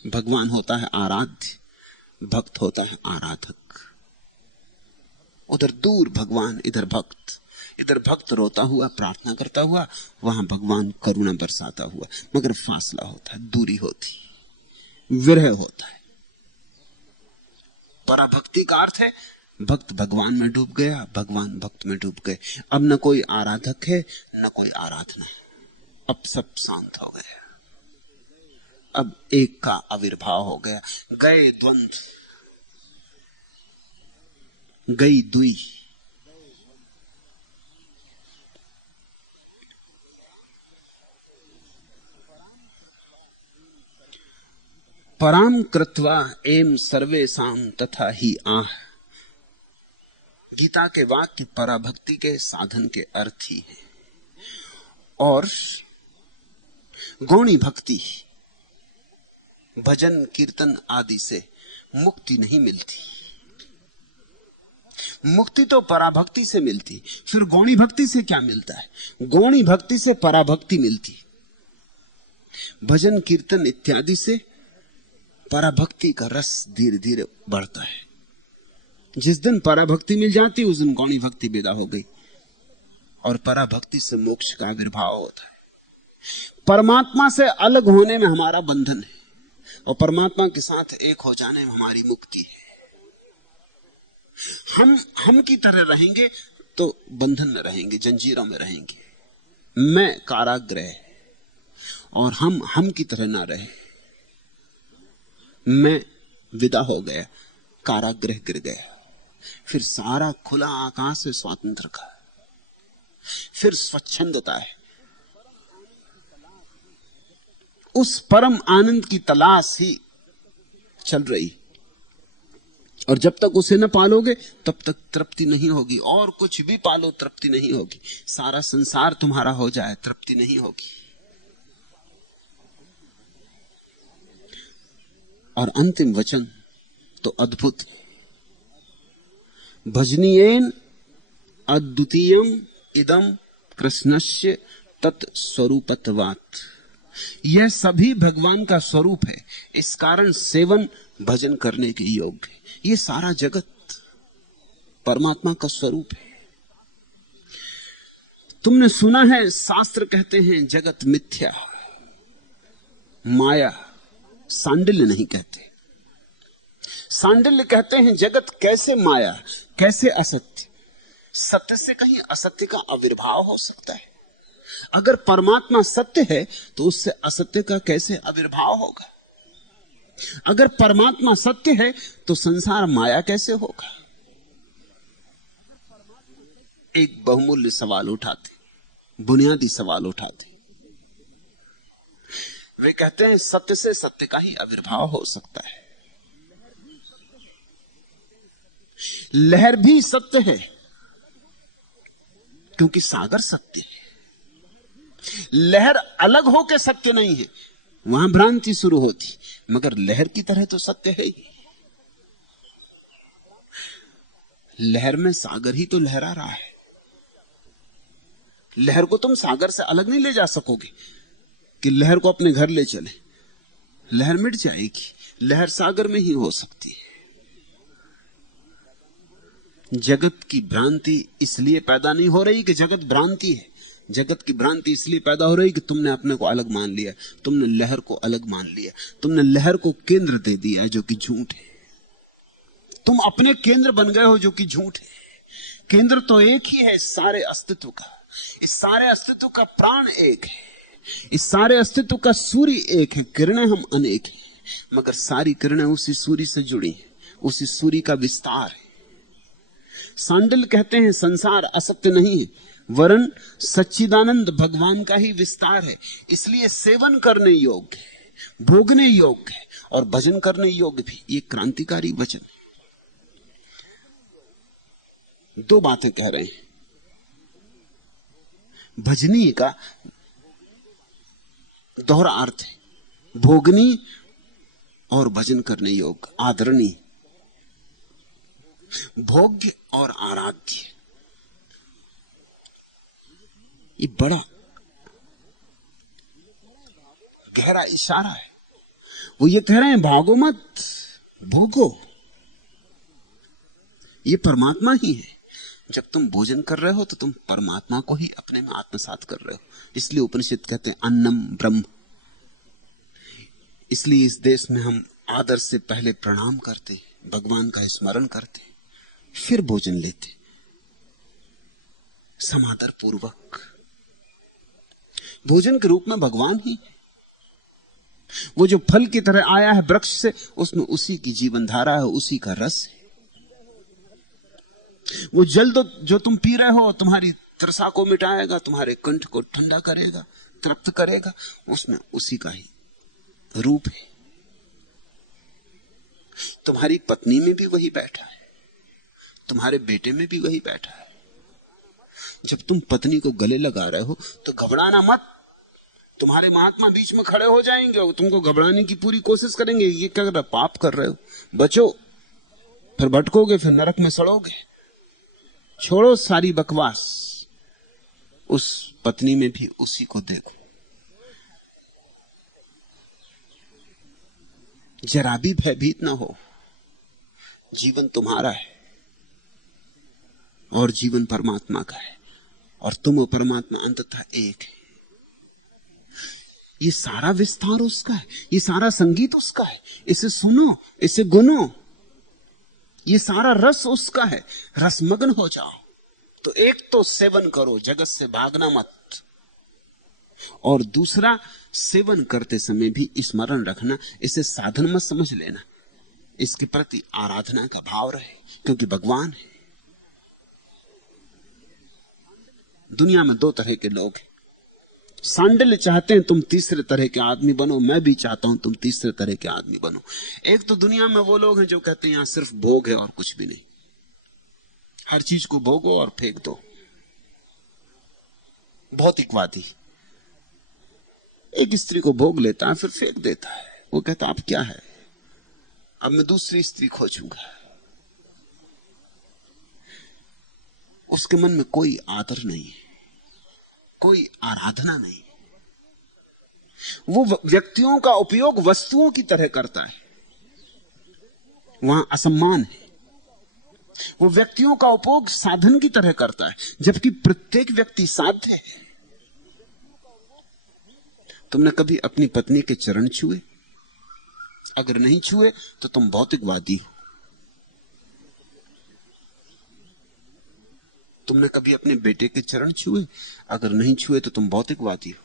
भगवान होता है आराध्य, भक्त होता है आराधक। उधर दूर भगवान, इधर भक्त। इधर भक्त रोता हुआ, प्रार्थना करता हुआ, वहां भगवान करुणा बरसाता हुआ, मगर फासला होता है, दूरी होती, विरह होता है। पराभक्ति का अर्थ है भक्त भगवान में डूब गया, भगवान भक्त में डूब गए। अब न कोई आराधक है, न कोई आराधना है, अब सब शांत हो गया, अब एक का आविर्भाव हो गया। गए द्वंद्व, गई दुई। पराम कृत्वा एम सर्वेसाम तथा ही आह। गीता के वाक्य पराभक्ति के साधन के अर्थ ही है। और गौणी भक्ति, भजन कीर्तन आदि से मुक्ति नहीं मिलती। मुक्ति तो पराभक्ति से मिलती। फिर गौणी भक्ति से क्या मिलता है? गौणी भक्ति से पराभक्ति मिलती। भजन कीर्तन इत्यादि से पराभक्ति का रस धीरे धीरे बढ़ता है। जिस दिन पराभक्ति मिल जाती उस दिन गौणी भक्ति विदा हो गई, और पराभक्ति से मोक्ष का आविर्भाव होता है। परमात्मा से अलग होने में हमारा बंधन है, और परमात्मा के साथ एक हो जाने में हमारी मुक्ति है। हम की तरह रहेंगे तो बंधन में रहेंगे, जंजीरों में रहेंगे। मैं कारागृह, और हम की तरह ना रहे। मैं विदा हो गया, कारागृह गिर गया। फिर सारा खुला आकाश से स्वतंत्र का, फिर स्वच्छंदता है। उस परम आनंद की तलाश ही चल रही, और जब तक उसे न पालोगे तब तक तृप्ति नहीं होगी। और कुछ भी पालो तृप्ति नहीं होगी। सारा संसार तुम्हारा हो जाए तृप्ति नहीं होगी। और अंतिम वचन तो अद्भुत है। भजनीयेन अद्वितीयम इदम कृष्णस्य तत्स्वरूपत्वात्। यह सभी भगवान का स्वरूप है, इस कारण सेवन भजन करने के योग्य है। ये सारा जगत परमात्मा का स्वरूप है। तुमने सुना है, शास्त्र कहते हैं जगत मिथ्या, माया। सांडिल्य नहीं कहते। सांडिल्य कहते हैं जगत कैसे माया, कैसे असत्य। सत्य से कहीं असत्य का आविर्भाव हो सकता है? अगर परमात्मा सत्य है तो उससे असत्य का कैसे आविर्भाव होगा? अगर परमात्मा सत्य है तो संसार माया कैसे होगा? एक बहुमूल्य सवाल उठाते, बुनियादी सवाल उठाते। वे कहते हैं सत्य से सत्य का ही आविर्भाव हो सकता है। लहर भी सत्य है क्योंकि सागर सत्य है। लहर अलग होकर सत्य नहीं है, वहां भ्रांति शुरू होती, मगर लहर की तरह तो सत्य है ही। लहर में सागर ही तो लहरा रहा है। लहर को तुम सागर से अलग नहीं ले जा सकोगे कि लहर को अपने घर ले चले, लहर मिट जाएगी। लहर सागर में ही हो सकती है। जगत की भ्रांति इसलिए पैदा नहीं हो रही कि जगत भ्रांति है। जगत की भ्रांति इसलिए पैदा हो रही कि तुमने अपने को अलग मान लिया, तुमने लहर को अलग मान लिया, तुमने लहर को केंद्र दे दिया जो कि झूठ है। तुम अपने केंद्र बन गए हो जो कि झूठ है। केंद्र तो एक ही है इस सारे अस्तित्व का। इस सारे अस्तित्व का प्राण एक है। इस सारे अस्तित्व का सूर्य एक है। किरणें हम अनेक हैं, मगर सारी किरणें उसी सूर्य से जुड़ी हैं, उसी सूर्य का विस्तार है। सांडिल कहते हैं संसार असत्य नहीं है, वरन सच्चिदानंद भगवान का ही विस्तार है। इसलिए सेवन करने योग्य है, भोगने योग्य है और भजन करने योग्य भी। ये क्रांतिकारी वचन है। दो बातें कह रहे हैं। भजनी का दोहरा अर्थ है, भोगनी और भजन करने योग्य, आदरणीय, भोग्य और आराध्य। ये बड़ा गहरा इशारा है। वो ये कह रहे हैं भागो मत, भोगो। ये परमात्मा ही है। जब तुम भोजन कर रहे हो तो तुम परमात्मा को ही अपने में आत्मसात कर रहे हो। इसलिए उपनिषद कहते हैं अन्नम ब्रह्म। इसलिए इस देश में हम आदर से पहले प्रणाम करते, भगवान का स्मरण करते, फिर भोजन लेते, समादर पूर्वक। भोजन के रूप में भगवान ही। वो जो फल की तरह आया है वृक्ष से, उसमें उसी की जीवन धारा है, उसी का रस है। वो जल जो तुम पी रहे हो तुम्हारी तृषा को मिटाएगा, तुम्हारे कंठ को ठंडा करेगा, तृप्त करेगा, उसमें उसी का ही रूप है। तुम्हारी पत्नी में भी वही बैठा है, तुम्हारे बेटे में भी वही बैठा है। जब तुम पत्नी को गले लगा रहे हो तो घबराना मत। तुम्हारे महात्मा बीच में खड़े हो जाएंगे और तुमको घबराने की पूरी कोशिश करेंगे। ये क्या कर रहे, पाप कर रहे हो, बचो, फिर भटकोगे, फिर नरक में सड़ोगे। छोड़ो सारी बकवास। उस पत्नी में भी उसी को देखो। जरा भी भयभीत ना हो। जीवन तुम्हारा है और जीवन परमात्मा का है, और तुम और परमात्मा अंततः एक है। ये सारा विस्तार उसका है, ये सारा संगीत उसका है। इसे सुनो, इसे गुनो। ये सारा रस उसका है। रसमग्न हो जाओ। तो एक तो सेवन करो, जगत से भागना मत, और दूसरा सेवन करते समय भी स्मरण रखना, इसे साधन मत समझ लेना, इसके प्रति आराधना का भाव रहे, क्योंकि भगवान है। दुनिया में दो तरह के लोग हैं। सांडिल्य चाहते हैं तुम तीसरे तरह के आदमी बनो, मैं भी चाहता हूं तुम तीसरे तरह के आदमी बनो। एक तो दुनिया में वो लोग हैं जो कहते हैं यहां सिर्फ भोग है और कुछ भी नहीं, हर चीज को भोगो और फेंक दो। भौतिकवादी एक स्त्री को भोग लेता है फिर फेंक देता है। वो कहता अब क्या है, अब मैं दूसरी स्त्री खोजूंगा। उसके मन में कोई आदर नहीं है, कोई आराधना नहीं। वो व्यक्तियों का उपयोग वस्तुओं की तरह करता है, वहां असम्मान है। वो व्यक्तियों का उपयोग साधन की तरह करता है, जबकि प्रत्येक व्यक्ति साध्य है। तुमने कभी अपनी पत्नी के चरण छुए? अगर नहीं छुए तो तुम भौतिकवादी हो। तुमने कभी अपने बेटे के चरण छुए? अगर नहीं छुए तो तुम भौतिकवादी हो।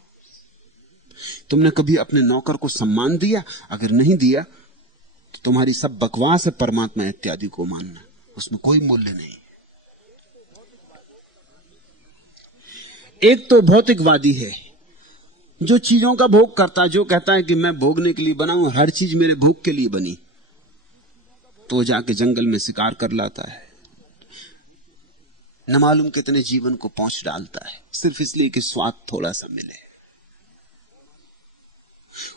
तुमने कभी अपने नौकर को सम्मान दिया? अगर नहीं दिया तो तुम्हारी सब बकवास है परमात्मा इत्यादि को मानना, उसमें कोई मूल्य नहीं। एक तो भौतिकवादी है जो चीजों का भोग करता है, जो कहता है कि मैं भोगने के लिए बना हूं, हर चीज मेरे भोग के लिए बनी, तो वो जाके जंगल में शिकार कर लाता है, न मालूम कितने जीवन को पहुंच डालता है, सिर्फ इसलिए कि स्वाद थोड़ा सा मिले।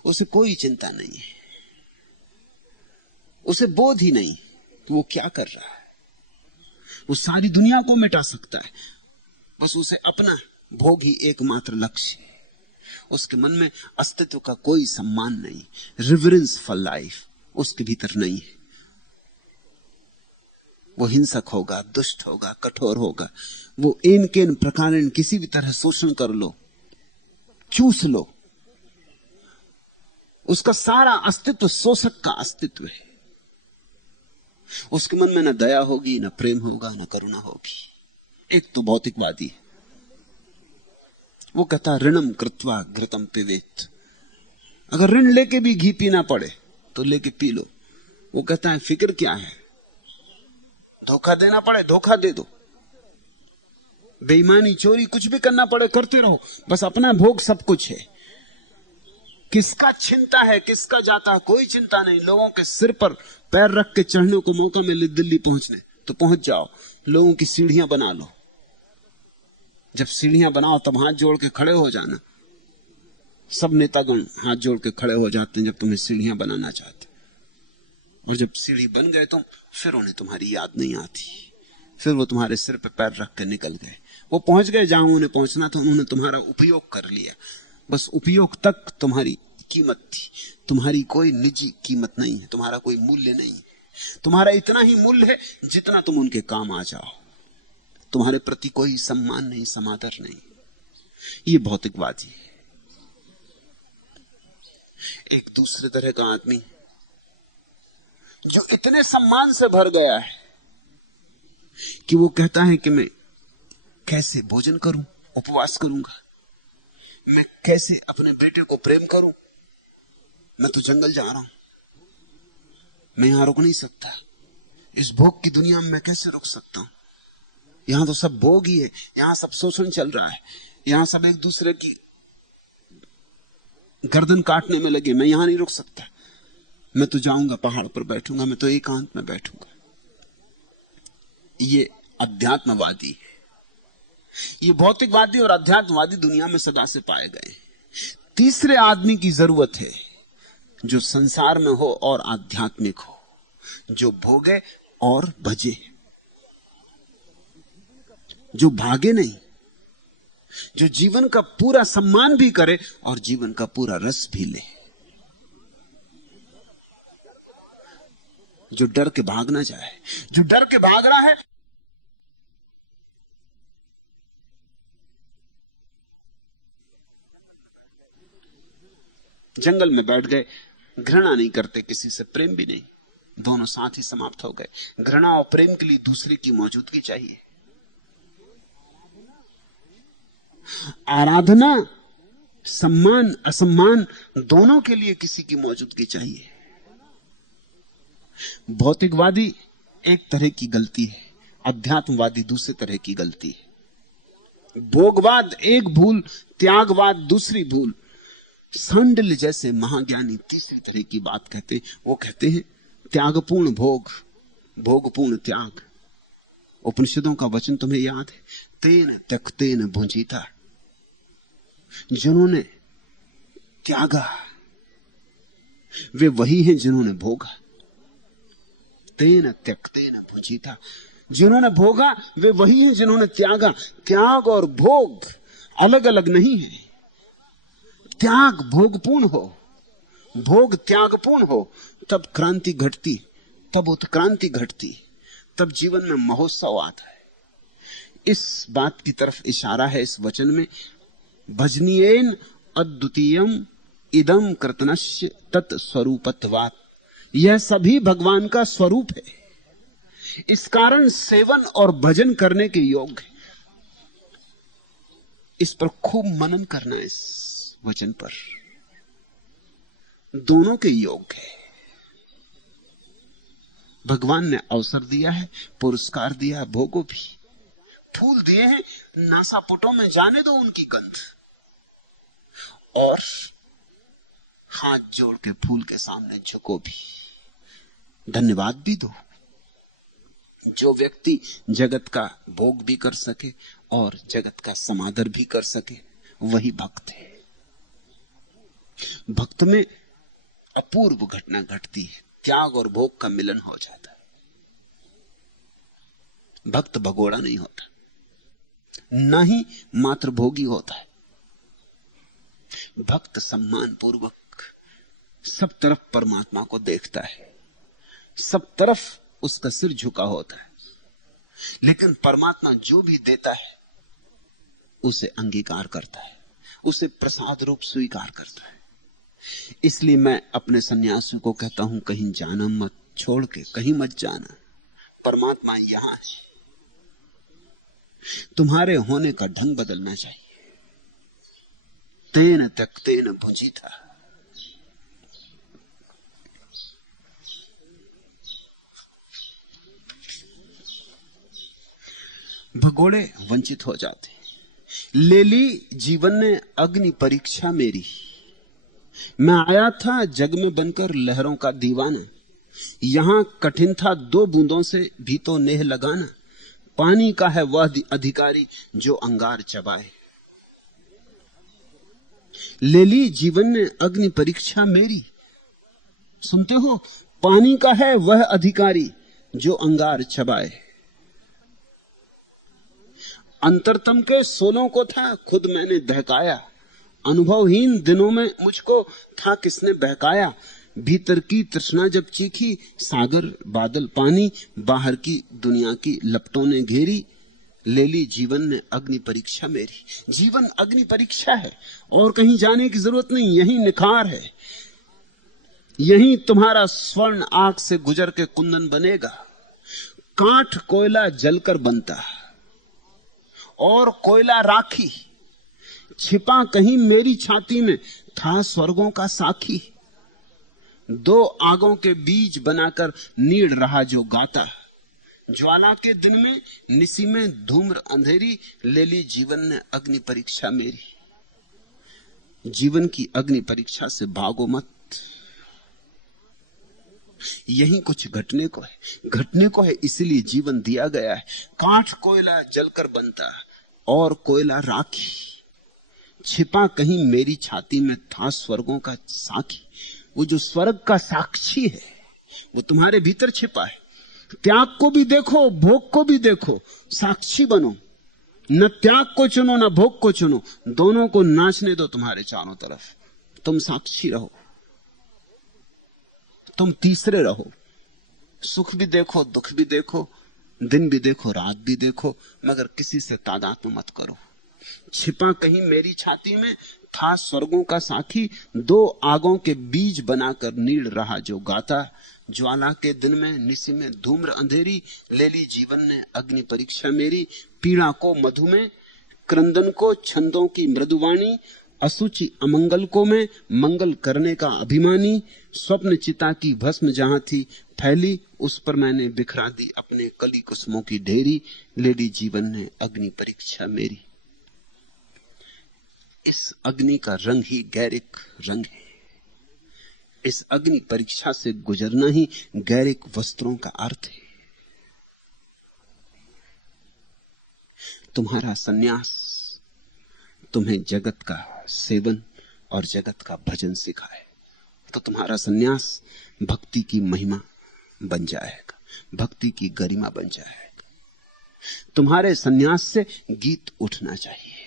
उसे कोई चिंता नहीं है, उसे बोध ही नहीं कि वो क्या कर रहा है। वो सारी दुनिया को मिटा सकता है, बस उसे अपना भोग ही एकमात्र लक्ष्य है। उसके मन में अस्तित्व का कोई सम्मान नहीं, रिवरेंस फॉर लाइफ उसके भीतर नहीं है। वो हिंसक होगा, दुष्ट होगा, कठोर होगा, वो इन के इन प्रकार किसी भी तरह शोषण कर लो, चूस लो, उसका सारा अस्तित्व शोषक का अस्तित्व है। उसके मन में न दया होगी, न प्रेम होगा, न करुणा होगी। एक तो भौतिकवादी है, वो कहता ऋणम कृत्वा घृतम पिबेत, अगर ऋण लेके भी घी पीना पड़े तो लेके पी लो। वो कहता है फिक्र क्या है, धोखा देना पड़े धोखा दे दो, बेईमानी चोरी कुछ भी करना पड़े करते रहो, बस अपना भोग सब कुछ है। किसका चिंता है, किसका जाता है, कोई चिंता नहीं। लोगों के सिर पर पैर रख के चढ़ने को मौका मिले दिल्ली पहुंचने तो पहुंच जाओ, लोगों की सीढ़ियां बना लो। जब सीढ़ियां बनाओ तब हाथ जोड़ के खड़े हो जाना। सब नेतागण हाथ जोड़ के खड़े हो जाते हैं जब तुम्हें सीढ़ियां बनाना चाहते, और जब सीढ़ी बन गए तुम, फिर उन्हें तुम्हारी याद नहीं आती, फिर वो तुम्हारे सिर पे पैर रख के निकल गए। वो पहुंच गए जहां उन्हें पहुंचना था, उन्होंने तुम्हारा उपयोग कर लिया, बस उपयोग तक तुम्हारी कीमत थी। तुम्हारी कोई निजी कीमत नहीं है, तुम्हारा कोई मूल्य नहीं है। तुम्हारा इतना ही मूल्य है जितना तुम उनके काम आ जाओ। तुम्हारे प्रति कोई सम्मान नहीं, समादर नहीं। ये भौतिकवादी है। एक दूसरे तरह का आदमी जो इतने सम्मान से भर गया है कि वो कहता है कि मैं कैसे भोजन करूं, उपवास करूंगा, मैं कैसे अपने बेटे को प्रेम करूं, मैं तो जंगल जा रहा हूं, मैं यहां रुक नहीं सकता। इस भोग की दुनिया में मैं कैसे रुक सकता हूं? यहां तो सब भोग ही है, यहां सब शोषण चल रहा है, यहां सब एक दूसरे की गर्दन काटने में लगे, मैं यहां नहीं रुक सकता। मैं तो जाऊंगा, पहाड़ पर बैठूंगा, मैं तो एकांत में बैठूंगा। ये अध्यात्मवादी है। ये भौतिकवादी और अध्यात्मवादी दुनिया में सदा से पाए गए। तीसरे आदमी की जरूरत है जो संसार में हो और आध्यात्मिक हो, जो भोगे और भजे, जो भागे नहीं, जो जीवन का पूरा सम्मान भी करे और जीवन का पूरा रस भी ले, जो डर के भाग ना जाए। जो डर के भाग रहा है जंगल में बैठ गए, घृणा नहीं करते किसी से, प्रेम भी नहीं, दोनों साथ ही समाप्त हो गए। घृणा और प्रेम के लिए दूसरे की मौजूदगी चाहिए। आराधना, सम्मान, असम्मान दोनों के लिए किसी की मौजूदगी चाहिए। भौतिकवादी एक तरह की गलती है, अध्यात्मवादी दूसरे तरह की गलती है। भोगवाद एक भूल, त्यागवाद दूसरी भूल। सांडिल्य जैसे महाज्ञानी तीसरी तरह की बात कहते हैं। वो कहते हैं त्यागपूर्ण भोग, भोगपूर्ण त्याग। उपनिषदों का वचन तुम्हें याद है, तेन त्यक्तेन भुंजीता। जिन्होंने त्यागा वे वही हैं जिन्होंने भोगा। तेन त्यक्तेन भुंजीता, जिन्होंने भोगा वे वही हैं जिन्होंने त्यागा। त्याग और भोग अलग अलग नहीं है। त्याग भोगपूर्ण हो, भोग त्यागपूर्ण हो, तब क्रांति घटती, तब उत्क्रांति घटती, तब जीवन में महोत्सव आता है। इस बात की तरफ इशारा है इस वचन में, भजनीयेन अद्वितीयम इदम कृतनस्य तत्स्वरूपत्वात्। यह सभी भगवान का स्वरूप है, इस कारण सेवन और भजन करने के योग्य। इस पर खूब मनन करना, इस वचन पर, दोनों के योग है। भगवान ने अवसर दिया है, पुरस्कार दिया है, भोगो भी, फूल दिए हैं, नासापुटों में जाने दो उनकी गंध, और हाथ जोड़ के फूल के सामने झुको भी, धन्यवाद भी दो। जो व्यक्ति जगत का भोग भी कर सके और जगत का समादर भी कर सके, वही भक्त है। भक्त में अपूर्व घटना घटती है, त्याग और भोग का मिलन हो जाता है। भक्त भगोड़ा नहीं होता, ना ही मात्र भोगी होता है। भक्त सम्मान पूर्वक सब तरफ परमात्मा को देखता है, सब तरफ उसका सिर झुका होता है, लेकिन परमात्मा जो भी देता है उसे अंगीकार करता है, उसे प्रसाद रूप स्वीकार करता है। इसलिए मैं अपने सन्यासी को कहता हूं, कहीं जाना मत, छोड़ के कहीं मत जाना। परमात्मा यहां है। तुम्हारे होने का ढंग बदलना चाहिए। तेन त्यक्तेन भुंजीता। भगोड़े वंचित हो जाते। ले ली जीवन ने अग्नि परीक्षा मेरी। मैं आया था जग में बनकर लहरों का दीवाना। यहां कठिन था 2 बूंदों से भी तो नेह लगाना। पानी का है वह अधिकारी जो अंगार चबाए। ले ली जीवन ने अग्नि परीक्षा मेरी। सुनते हो, पानी का है वह अधिकारी जो अंगार चबाए। अंतरतम के सोलों को था खुद मैंने दहकाया। अनुभवहीन दिनों में मुझको था किसने बहकाया। भीतर की तृष्णा जब चीखी, सागर बादल पानी, बाहर की दुनिया की लपटों ने घेरी। ले ली जीवन ने अग्नि परीक्षा मेरी। जीवन अग्नि परीक्षा है, और कहीं जाने की जरूरत नहीं। यही निखार है, यही तुम्हारा स्वर्ण आग से गुजर के कुंदन बनेगा। काठ कोयला जलकर बनता और कोयला राखी। छिपा कहीं मेरी छाती में था स्वर्गों का साखी। 2 आगों के बीज बनाकर नीड़ रहा जो गाता। ज्वाला के दिन में निसी में धूम्र अंधेरी। ले ली जीवन ने अग्नि परीक्षा मेरी। जीवन की अग्नि परीक्षा से भागो मत। यही कुछ घटने को है, घटने को है, इसलिए जीवन दिया गया है। काठ कोयला जलकर बनता और कोयला राखी। छिपा कहीं मेरी छाती में था स्वर्गों का साखी। वो जो स्वर्ग का साक्षी है वो तुम्हारे भीतर छिपा है। त्याग को भी देखो, भोग को भी देखो, साक्षी बनो। न त्याग को चुनो न भोग को चुनो, दोनों को नाचने दो तुम्हारे चारों तरफ। तुम साक्षी रहो, तुम तीसरे रहो। सुख भी देखो, दुख भी देखो, दिन भी देखो, रात भी देखो, मगर किसी से तादात्म्य मत करो। छिपा कहीं मेरी छाती में था स्वर्गों का साथी। 2 आगों के बीज बनाकर नीड़ रहा जो गाता। ज्वाला के दिन में निसी में धूम्र अंधेरी। ले ली जीवन ने अग्नि परीक्षा मेरी। पीड़ा को मधु में, क्रंदन को छंदों की मृदुवाणी। असुचि अमंगल को मैं मंगल करने का अभिमानी। स्वप्न चिता की भस्म जहां थी फैली, उस पर मैंने बिखरा दी अपने कली कुसुमों की ढेरी। ले ली जीवन ने अग्नि परीक्षा मेरी। इस अग्नि का रंग ही गैरिक रंग है। इस अग्नि परीक्षा से गुजरना ही गैरिक वस्त्रों का अर्थ है। तुम्हारा सन्यास तुम्हें जगत का सेवन और जगत का भजन सिखाए तो तुम्हारा सन्यास भक्ति की महिमा बन जाएगा, भक्ति की गरिमा बन जाएगा। तुम्हारे सन्यास से गीत उठना चाहिए,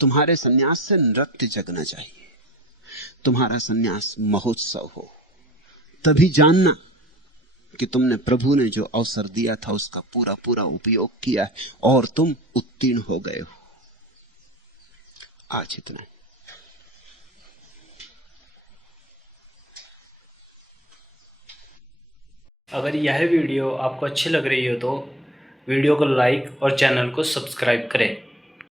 तुम्हारे सन्यास से नृत्य जगना चाहिए, तुम्हारा सन्यास महोत्सव हो। तभी जानना कि तुमने प्रभु ने जो अवसर दिया था उसका पूरा पूरा उपयोग किया है और तुम उत्तीर्ण हो गए हो। आज इतना। अगर यह वीडियो आपको अच्छी लग रही हो तो वीडियो को लाइक और चैनल को सब्सक्राइब करें।